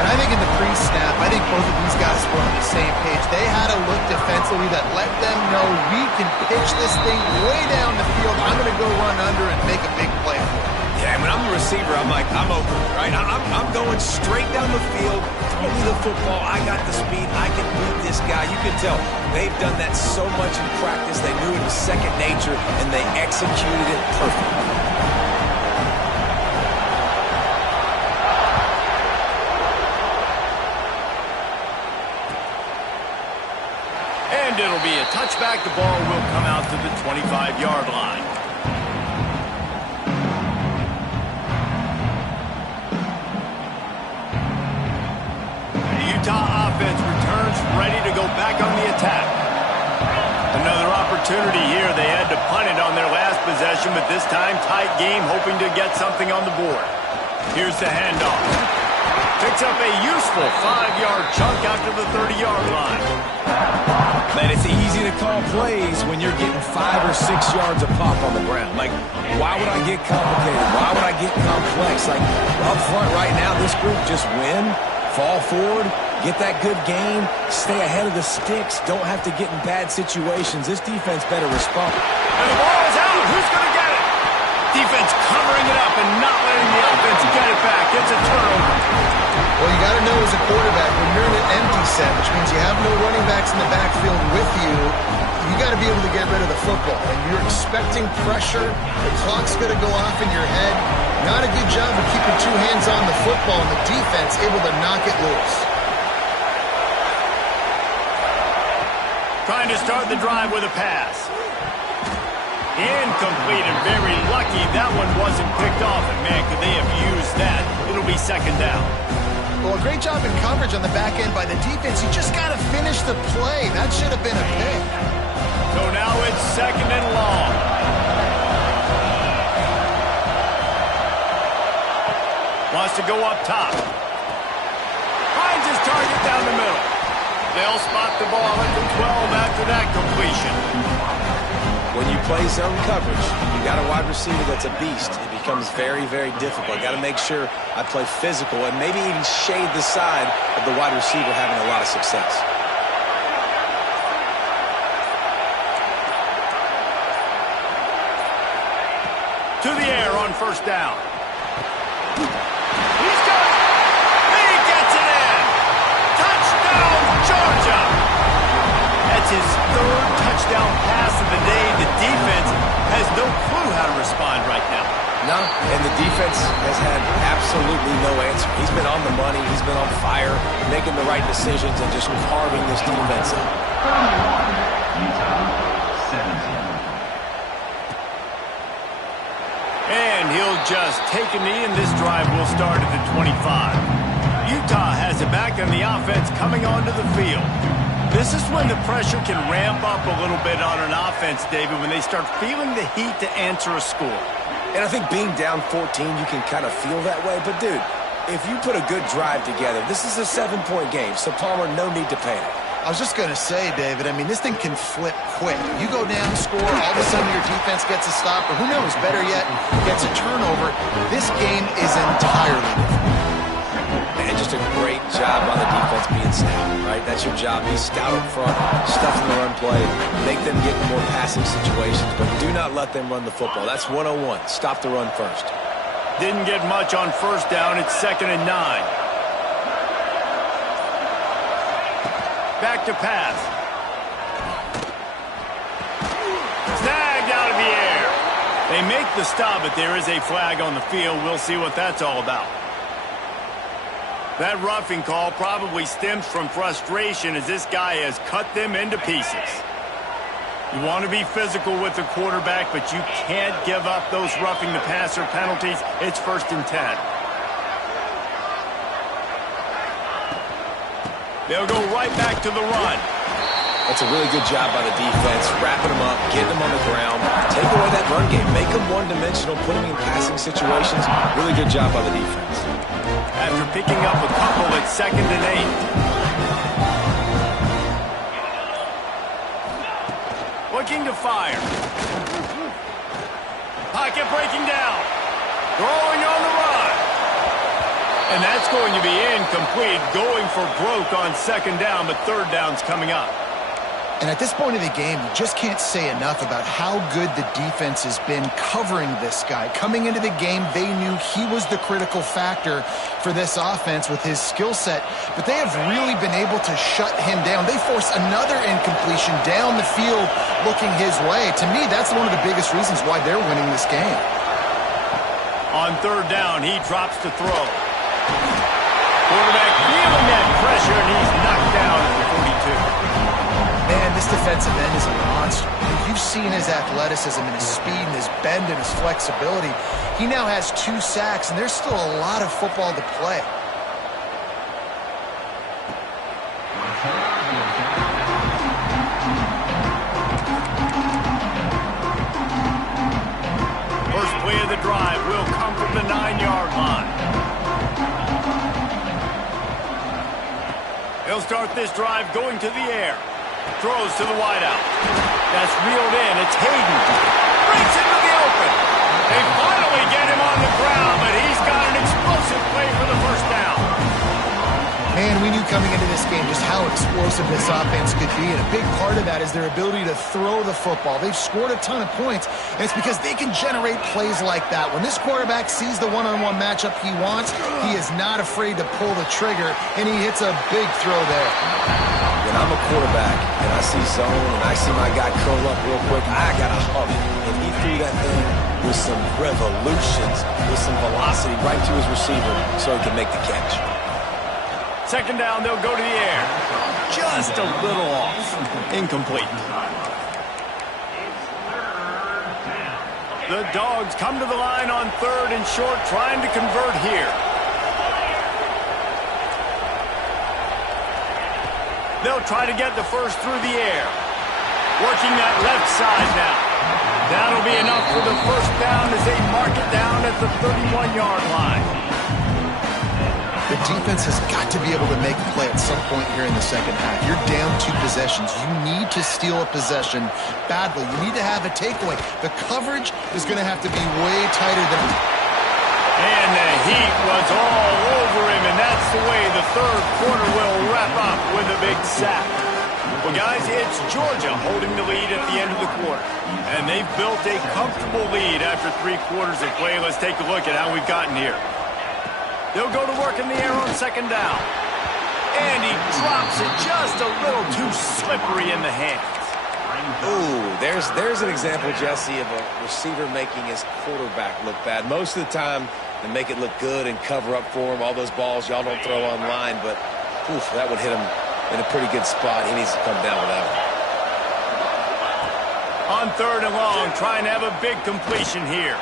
And I think in the pre-snap, I think both of these guys were on the same page. They had a look defensively that let them know we can pitch this thing way down the field. I'm going to go run under and make a big play for it. Yeah, when I'm the receiver, I'm like, I'm open, right? I'm going straight down the field, throw me the football. I got the speed. I can beat this guy. You can tell they've done that so much in practice. They knew it was second nature, and they executed it perfectly. And it'll be a touchback. The ball will come out to the 25-yard line. The Utah offense opportunity here. They had to punt it on their last possession, but this time tight game, hoping to get something on the board. Here's the handoff. Picks up a useful 5-yard chunk out to the 30-yard line. Man, it's easy to call plays when you're getting 5 or 6 yards of pop on the ground. Like, why would I get complicated? Why would I get complex? Like, up front right now, this group just win, fall forward, get that good game, stay ahead of the sticks, don't have to get in bad situations. This defense better respond. And the ball is out. Who's going to get it? Defense covering it up and not letting the offense get it back. It's a turnover. Well, you got to know as a quarterback, when you're in an empty set, which means you have no running backs in the backfield with you, you got to be able to get rid of the football. And you're expecting pressure. The clock's going to go off in your head. Not a good job of keeping 2 hands on the football, and the defense able to knock it loose. Trying to start the drive with a pass. Incomplete, and very lucky that one wasn't picked off. And man, could they have used that? It'll be second down. Well, a great job in coverage on the back end by the defense. You just got to finish the play. That should have been a pick. So now it's second and long. Wants to go up top. Finds his target down the middle. They'll spot the ball at the 12 after that completion. When you play zone coverage, you got a wide receiver that's a beast. It becomes very, very difficult. Got to make sure I play physical and maybe even shade the side of the wide receiver having a lot of success. To the air on first down. He's got it. He gets it in. Touchdown, Georgia. That's his 3rd touchdown pass of the day. The defense has no clue how to respond right now. No, and the defense has had absolutely no answer. He's been on the money. He's been on fire, making the right decisions and just carving this defense up. Utah 17. And he'll just take a knee, and this drive will start at the 25. Utah has it back, and the offense coming onto the field. This is when the pressure can ramp up a little bit on an offense, David, when they start feeling the heat to answer a score. And I think being down 14, you can kind of feel that way. But, dude, if you put a good drive together, this is a 7-point game, so Palmer, no need to panic. I was just going to say, David, I mean, this thing can flip quick. You go down, score, all of a sudden your defense gets a stop, or who knows, better yet, gets a turnover. This game is entirely different. And just a great job on the defense being stout, right? That's your job. Be stout up front, stuff in the run play, make them get in more passing situations, but do not let them run the football. That's 101. Stop the run first. Didn't get much on first down. It's 2nd and 9. Back to pass. Snagged out of the air. They make the stop, but there is a flag on the field. We'll see what that's all about. That roughing call probably stems from frustration as this guy has cut them into pieces. You want to be physical with the quarterback, but you can't give up those roughing the passer penalties. It's 1st and 10. They'll go right back to the run. That's a really good job by the defense, wrapping them up, getting them on the ground, take away that run game, make them one-dimensional, put them in passing situations. Really good job by the defense. After picking up a couple, it's 2nd and 8. Looking to fire. Pocket breaking down. Throwing on the run. And that's going to be incomplete. Going for broke on 2nd down, but 3rd down's coming up. And at this point of the game, you just can't say enough about how good the defense has been covering this guy. Coming into the game, they knew he was the critical factor for this offense with his skill set, but they have really been able to shut him down. They force another incompletion down the field looking his way. To me, that's one of the biggest reasons why they're winning this game. On 3rd down, he drops to throw. Quarterback feeling that pressure, and he's knocked down at the 42. Man, this defensive end is a monster. You've seen his athleticism and his speed and his bend and his flexibility. He now has 2 sacks, and there's still a lot of football to play. They'll start this drive going to the air. Throws to the wideout. That's reeled in. It's Hayden. Breaks into the open. They finally get him on the ground, but he's got an explosive play for the first down. Man, we knew coming into this game just how explosive this offense could be, and a big part of that is their ability to throw the football. They've scored a ton of points, and it's because they can generate plays like that. When this quarterback sees the one-on-one matchup he wants, he is not afraid to pull the trigger, and he hits a big throw there. When I'm a quarterback and I see zone and I see my guy curl up real quick, I got to hug it. And he threw that thing with some revolutions, with some velocity right to his receiver so he can make the catch. Second down, they'll go to the air. Just a little off. Incomplete. The Dogs come to the line on 3rd and short, trying to convert here. They'll try to get the first through the air. Working that left side now. That'll be enough for the first down as they mark it down at the 31-yard line. The defense has got to be able to make a play at some point here in the second half. You're down 2 possessions. You need to steal a possession badly. You need to have a takeaway. The coverage is going to have to be way tighter than... And the heat was all over him, and that's the way the third quarter will wrap up with a big sack. Well, guys, it's Georgia holding the lead at the end of the quarter. And they've built a comfortable lead after 3 quarters of play. Let's take a look at how we've gotten here. They'll go to work in the air on second down. And he drops it just a little too slippery in the hands. Ooh, there's an example, Jesse, of a receiver making his quarterback look bad. Most of the time, they make it look good and cover up for him. All those balls y'all don't throw online, but oof, that would hit him in a pretty good spot. He needs to come down with that one. On 3rd and long, trying to have a big completion here.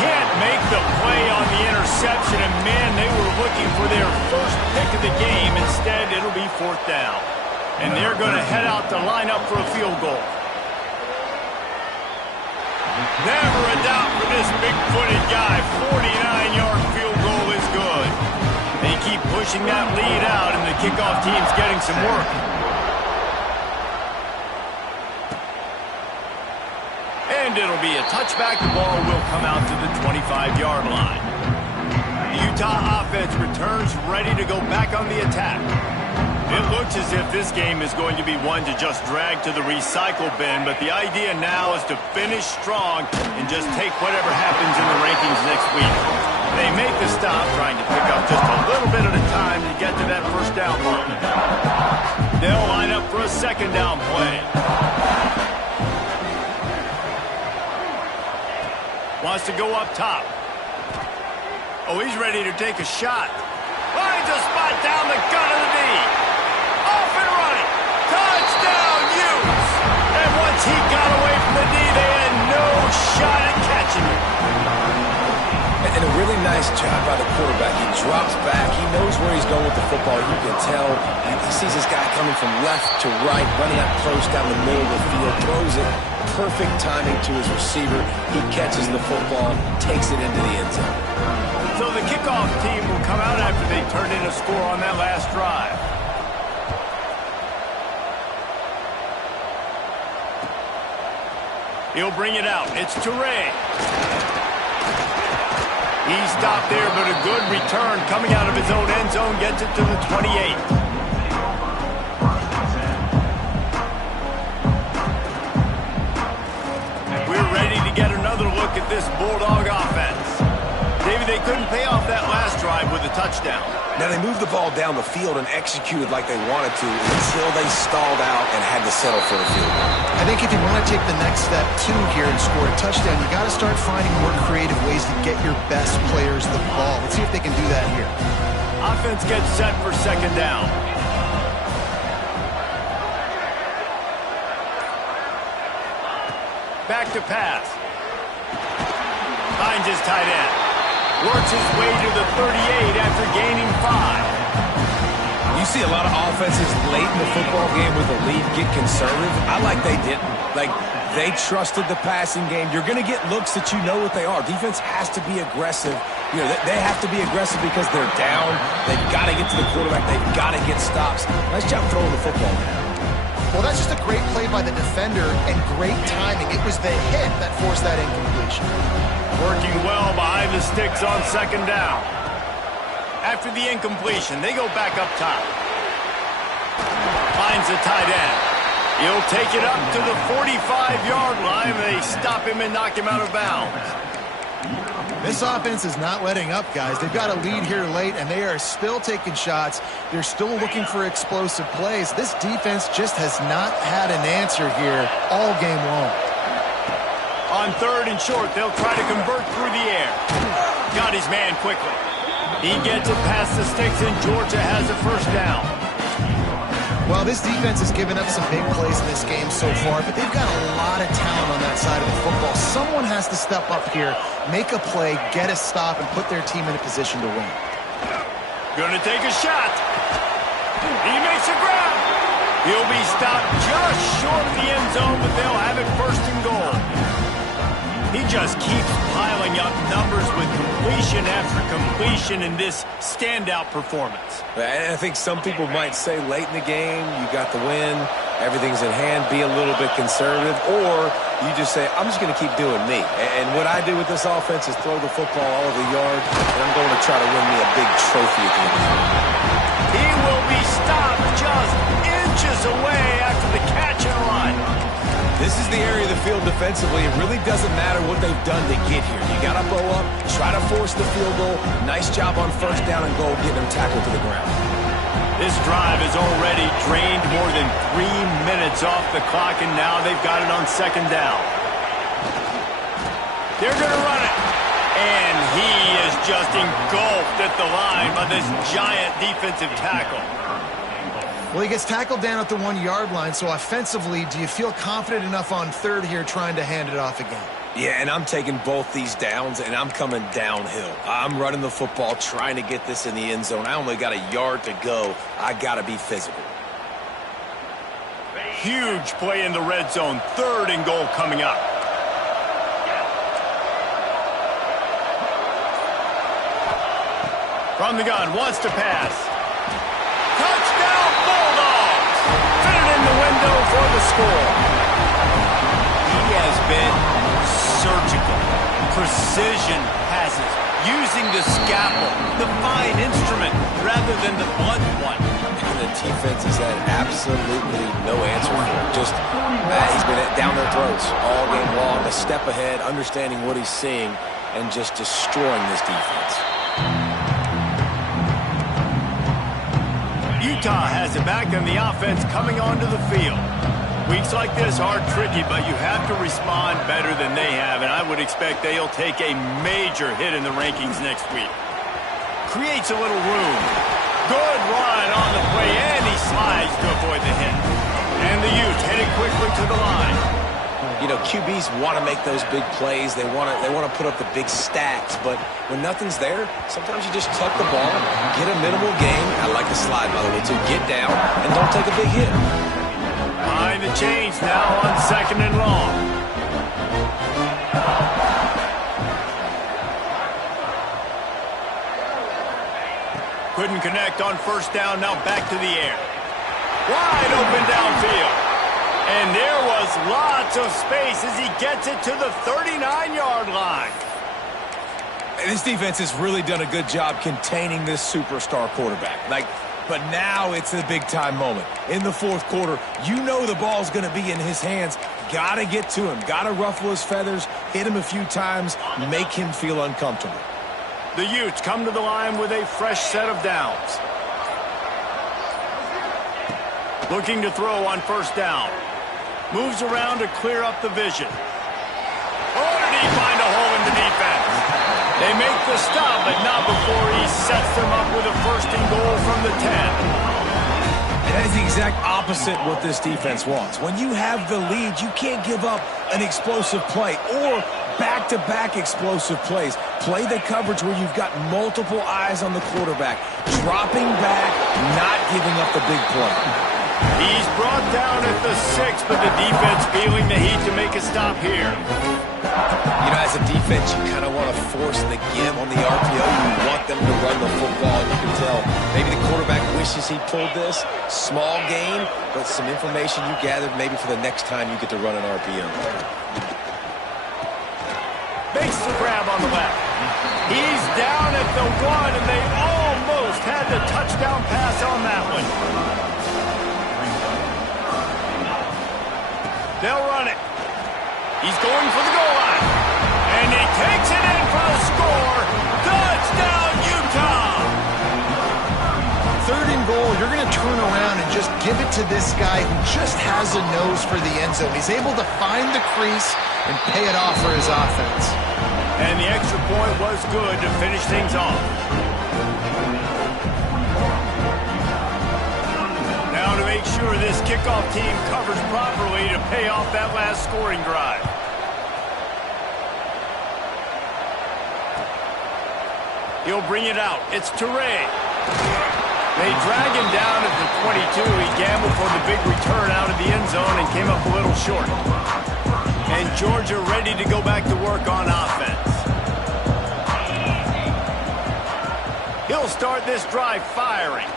Can't make the play on the interception, and man, they were looking for their first pick of the game. Instead, it'll be 4th down. And they're going to head out to line up for a field goal. Never a doubt for this big-footed guy. 49-yard field goal is good. They keep pushing that lead out, and the kickoff team's getting some work. And it'll be a touchback. The ball will come out to the 25-yard line. The Utah offense returns ready to go back on the attack. It looks as if this game is going to be one to just drag to the recycle bin, but the idea now is to finish strong and just take whatever happens in the rankings next week. They make the stop, trying to pick up just a little bit at a time to get to that first down mark. They'll line up for a second down play. Wants to go up top. Oh, he's ready to take a shot. Finds a spot down the gut of the knee. Off and running. Touchdown, Utes. And once he got away from the knee, they had no shot at catching him. And a really nice job by the quarterback. He drops back. He knows where he's going with the football. You can tell. He sees this guy coming from left to right, running up close down the middle of the field, throws it. Perfect timing to his receiver. He catches the football, takes it into the end zone. So the kickoff team will come out after they turned in a score on that last drive. He'll bring it out. It's Toure. He stopped there, but a good return coming out of his own end zone gets it to the 28. Get another look at this Bulldog offense. David, they couldn't pay off that last drive with a touchdown. Now, they moved the ball down the field and executed like they wanted to until they stalled out and had to settle for the field goal. I think if you want to take the next step, too, here and score a touchdown, you got to start finding more creative ways to get your best players the ball. Let's see if they can do that here. Offense gets set for second down. Back to pass. Finds his tight end. Works his way to the 38 after gaining 5. You see a lot of offenses late in the football game with the lead get conservative. I like they didn't. Like, they trusted the passing game. You're going to get looks that you know what they are. Defense has to be aggressive You know, they have to be aggressive because they're down. They've got to get to the quarterback. They've got to get stops. Nice job throwing the football, man. Well, that's just a great play by the defender and great timing. It was the hit that forced that incompletion. Working well behind the sticks on second down. After the incompletion, they go back up top. Finds the tight end. He'll take it up to the 45-yard line. They stop him and knock him out of bounds. This offense is not letting up, guys. They've got a lead here late, and they are still taking shots. They're still looking for explosive plays. This defense just has not had an answer here all game long. On third and short, they'll try to convert through the air. Got his man quickly. He gets it past the sticks, and Georgia has a first down. Well, this defense has given up some big plays in this game so far, but they've got a lot of talent on that side of the football. Someone has to step up here, make a play, get a stop, and put their team in a position to win. Gonna take a shot. He makes a grab. He'll be stopped just short of the end zone, but they'll have it first and goal. He just keeps piling up numbers with completion after completion in this standout performance. And I think some people might say late in the game, you got the win, everything's in hand, be a little bit conservative, or you just say, I'm just going to keep doing me. And what I do with this offense is throw the football all over the yard, and I'm going to try to win me a big trophy at the end of the game. He will be stopped just inches away after the catch and run. This is the area of the field defensively. It really doesn't matter what they've done to get here. You got to bow up, try to force the field goal. Nice job on first down and goal, getting them tackled to the ground. This drive has already drained more than 3 minutes off the clock, and now they've got it on second down. They're going to run it. And he is just engulfed at the line by this giant defensive tackle. Well, he gets tackled down at the 1-yard line, so offensively, do you feel confident enough on third here trying to hand it off again? Yeah, and I'm taking both these downs, and I'm coming downhill. I'm running the football, trying to get this in the end zone. I only got a yard to go. I got to be physical. Huge play in the red zone. Third and goal coming up. From the gun, wants to pass. Touchdown, Bulldogs! Fit it in the window for the score. He has been surgical. Precision passes. Using the scalpel, the fine instrument, rather than the blunt one. And the defense has had absolutely no answer for him. Just, he's been down their throats all game long, a step ahead, understanding what he's seeing, and just destroying this defense. Utah has it back, and the offense coming onto the field. Weeks like this are tricky, but you have to respond better than they have, and I would expect they'll take a major hit in the rankings next week. Creates a little room. Good run on the play, and he slides to avoid the hit. And the Utes headed quickly to the line. You know, QBs want to make those big plays. They want to put up the big stats, but when nothing's there, sometimes you just tuck the ball, get a minimal gain. I like the slide, by the way, too. Get down and don't take a big hit. Behind the chains now on second and long. Couldn't connect on first down, now back to the air. Wide open downfield. And there was lots of space as he gets it to the 39-yard line. This defense has really done a good job containing this superstar quarterback. But now it's a big-time moment. In the fourth quarter, you know the ball's going to be in his hands. Got to get to him. Got to ruffle his feathers, hit him a few times, make him feel uncomfortable. The Utes come to the line with a fresh set of downs. Looking to throw on first down. Moves around to clear up the vision. Oh, did he find a hole in the defense? They make the stop, but not before he sets them up with a first and goal from the 10. And that is the exact opposite what this defense wants. When you have the lead, you can't give up an explosive play or back-to-back explosive plays. Play the coverage where you've got multiple eyes on the quarterback. Dropping back, not giving up the big play. He's brought down at the 6, but the defense feeling the heat to make a stop here. You know, as a defense, you kind of want to force the give on the RPO. You want them to run the football. You can tell maybe the quarterback wishes he pulled this. Small gain, but some information you gathered maybe for the next time you get to run an RPO. Makes the grab on the left. He's down at the 1, and they almost had the touchdown pass on that one. They'll run it. He's going for the goal line. And he takes it in for the score. Touchdown, Utah! 3rd and goal, you're going to turn around and just give it to this guy who just has a nose for the end zone. He's able to find the crease and pay it off for his offense. And the extra point was good to finish things off. Now to make sure this kickoff team covers properly to pay off that last scoring drive. He'll bring it out. It's Toure. They drag him down at the 22. He gambled for the big return out of the end zone and came up a little short. And Georgia ready to go back to work on offense. He'll start this drive firing.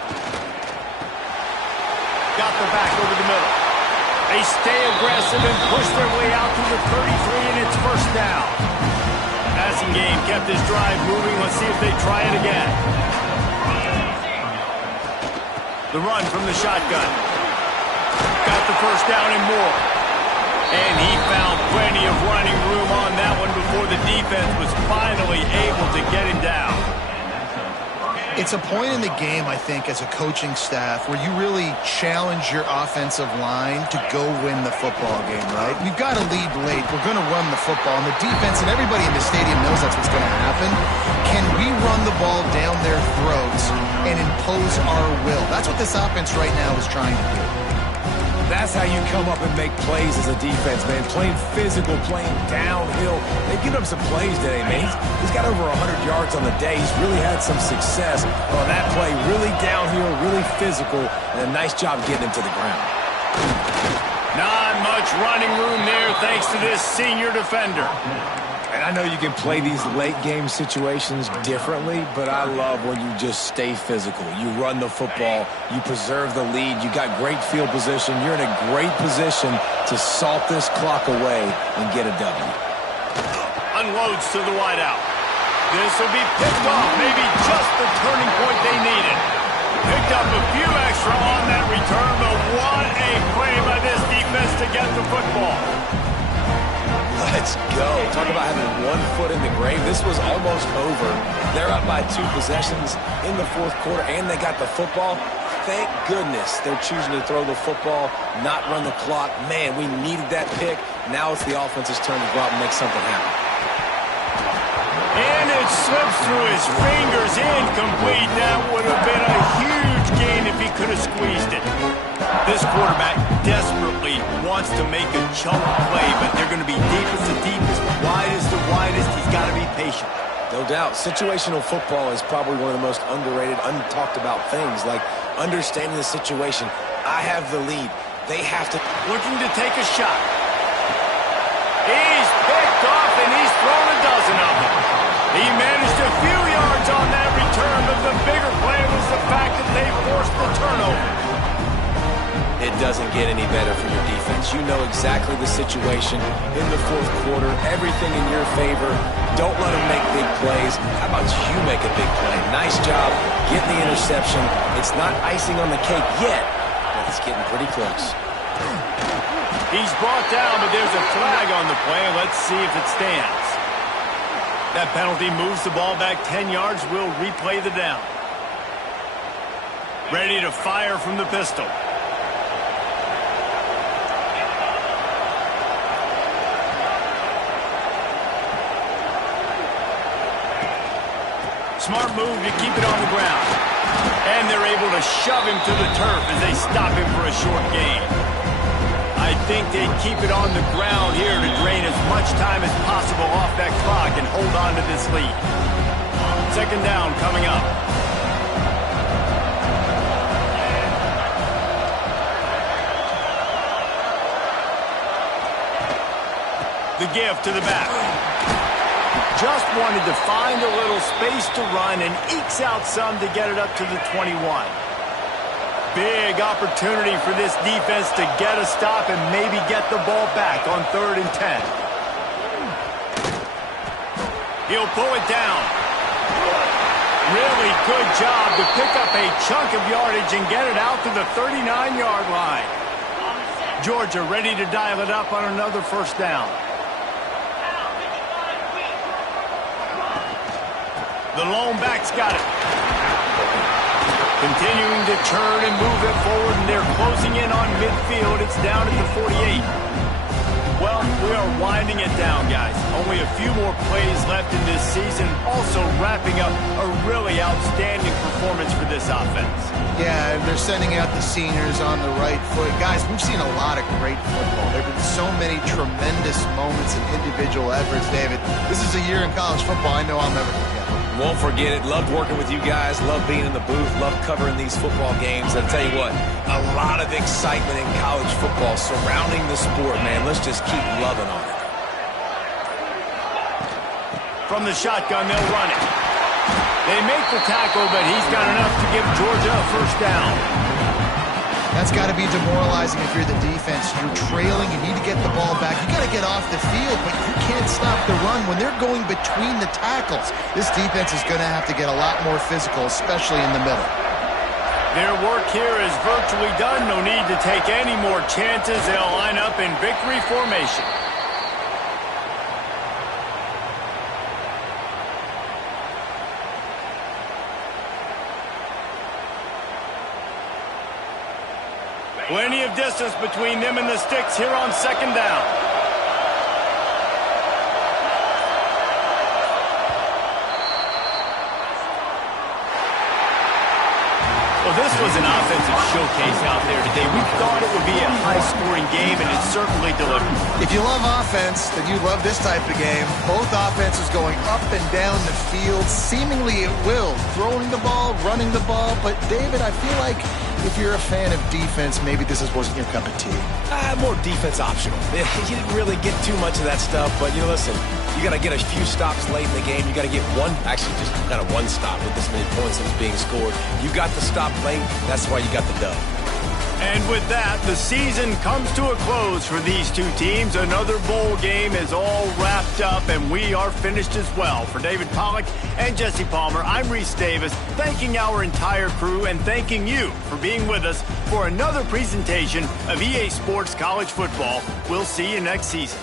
Got the back over the middle. They stay aggressive and push their way out to the 33, and it's 1st down. Passing game kept this drive moving. Let's see if they try it again. The run from the shotgun. Got the 1st down and more. And he found plenty of running room on that one before the defense was finally able to get him down. It's a point in the game, I think, as a coaching staff where you really challenge your offensive line to go win the football game, right? We've got to lead late. We're going to run the football. And the defense and everybody in the stadium knows that's what's going to happen. Can we run the ball down their throats and impose our will? That's what this offense right now is trying to do. That's how you come up and make plays as a defense, man. Playing physical, playing downhill. They've given up some plays today, man. He's got over 100 yards on the day. He's really had some success on that play. Really downhill, really physical, and a nice job getting him to the ground. Not much running room there thanks to this senior defender. And I know you can play these late-game situations differently, but I love when you just stay physical. You run the football. You preserve the lead. You got great field position. You're in a great position to salt this clock away and get a W. Unloads to the wideout. This will be picked off. Maybe just the turning point they needed. Picked up a few extra on that return, but what a play by this defense to get the football. Let's go. Talk about having 1 foot in the grave. This was almost over. They're up by 2 possessions in the 4th quarter, and they got the football. Thank goodness they're choosing to throw the football, not run the clock. Man, we needed that pick. Now it's the offense's turn to go out and make something happen. And it slips through his fingers. Incomplete. That would have been a huge gain if he could have squeezed it. This quarterback desperately wants to make a chunk play, but they're going to be deepest to deepest, widest to widest. He's got to be patient. No doubt. Situational football is probably one of the most underrated, untalked about things, like understanding the situation. I have the lead. They have to. Looking to take a shot. He's picked off, and he's thrown a dozen of them. He managed a few yards on that return, but the bigger play was the fact that they forced the turnover. It doesn't get any better for your defense. You know exactly the situation in the 4th quarter. Everything in your favor. Don't let them make big plays. How about you make a big play? Nice job getting the interception. It's not icing on the cake yet, but it's getting pretty close. He's brought down, but there's a flag on the play. Let's see if it stands. That penalty moves the ball back 10 yards. We'll replay the down. Ready to fire from the pistol. Smart move to keep it on the ground. And they're able to shove him to the turf as they stop him for a short gain. I think they keep it on the ground here to drain as much time as possible off that clock and hold on to this lead. 2nd down coming up. The give to the back. Just wanted to find a little space to run and ekes out some to get it up to the 21. Big opportunity for this defense to get a stop and maybe get the ball back on 3rd and 10. He'll pull it down. Really good job to pick up a chunk of yardage and get it out to the 39-yard line. Georgia ready to dial it up on another first down. The lone back's got it. Continuing to churn and move it forward, and they're closing in on midfield. It's down at the 48. Well, we are winding it down, guys. Only a few more plays left in this season. Also wrapping up a really outstanding performance for this offense. Yeah, they're sending out the seniors on the right foot. Guys, we've seen a lot of great football. There have been so many tremendous moments and individual efforts, David. This is a year in college football I know I'll never forget. Won't forget it. Loved working with you guys. Loved being in the booth. Loved covering these football games. I'll tell you what, a lot of excitement in college football surrounding the sport, man. Let's just keep loving on it. From the shotgun, they'll run it. They make the tackle, but he's got enough to give Georgia a first down. That's got to be demoralizing if you're the defense. You're trailing, you need to get the ball back. You got to get off the field, but you can't stop the run when they're going between the tackles. This defense is going to have to get a lot more physical, especially in the middle. Their work here is virtually done. No need to take any more chances. They'll line up in victory formation. Plenty of distance between them and the sticks here on 2nd down. Well, this was an offensive showcase out there today. We thought it would be a high-scoring game, and it certainly delivered. If you love offense, then you love this type of game. Both offenses going up and down the field, seemingly at will. Throwing the ball, running the ball. But, David, I feel like if you're a fan of defense, maybe this wasn't your cup of tea. More defense optional. You didn't really get too much of that stuff, but, you know, listen, you got to get a few stops late in the game. You got to get one, actually just kind of one stop with this many points that was being scored. You got the stop late. That's why you got the dub. And with that, the season comes to a close for these two teams. Another bowl game is all wrapped up, and we are finished as well. For David Pollack and Jesse Palmer, I'm Reese Davis, thanking our entire crew and thanking you for being with us for another presentation of EA Sports College Football. We'll see you next season.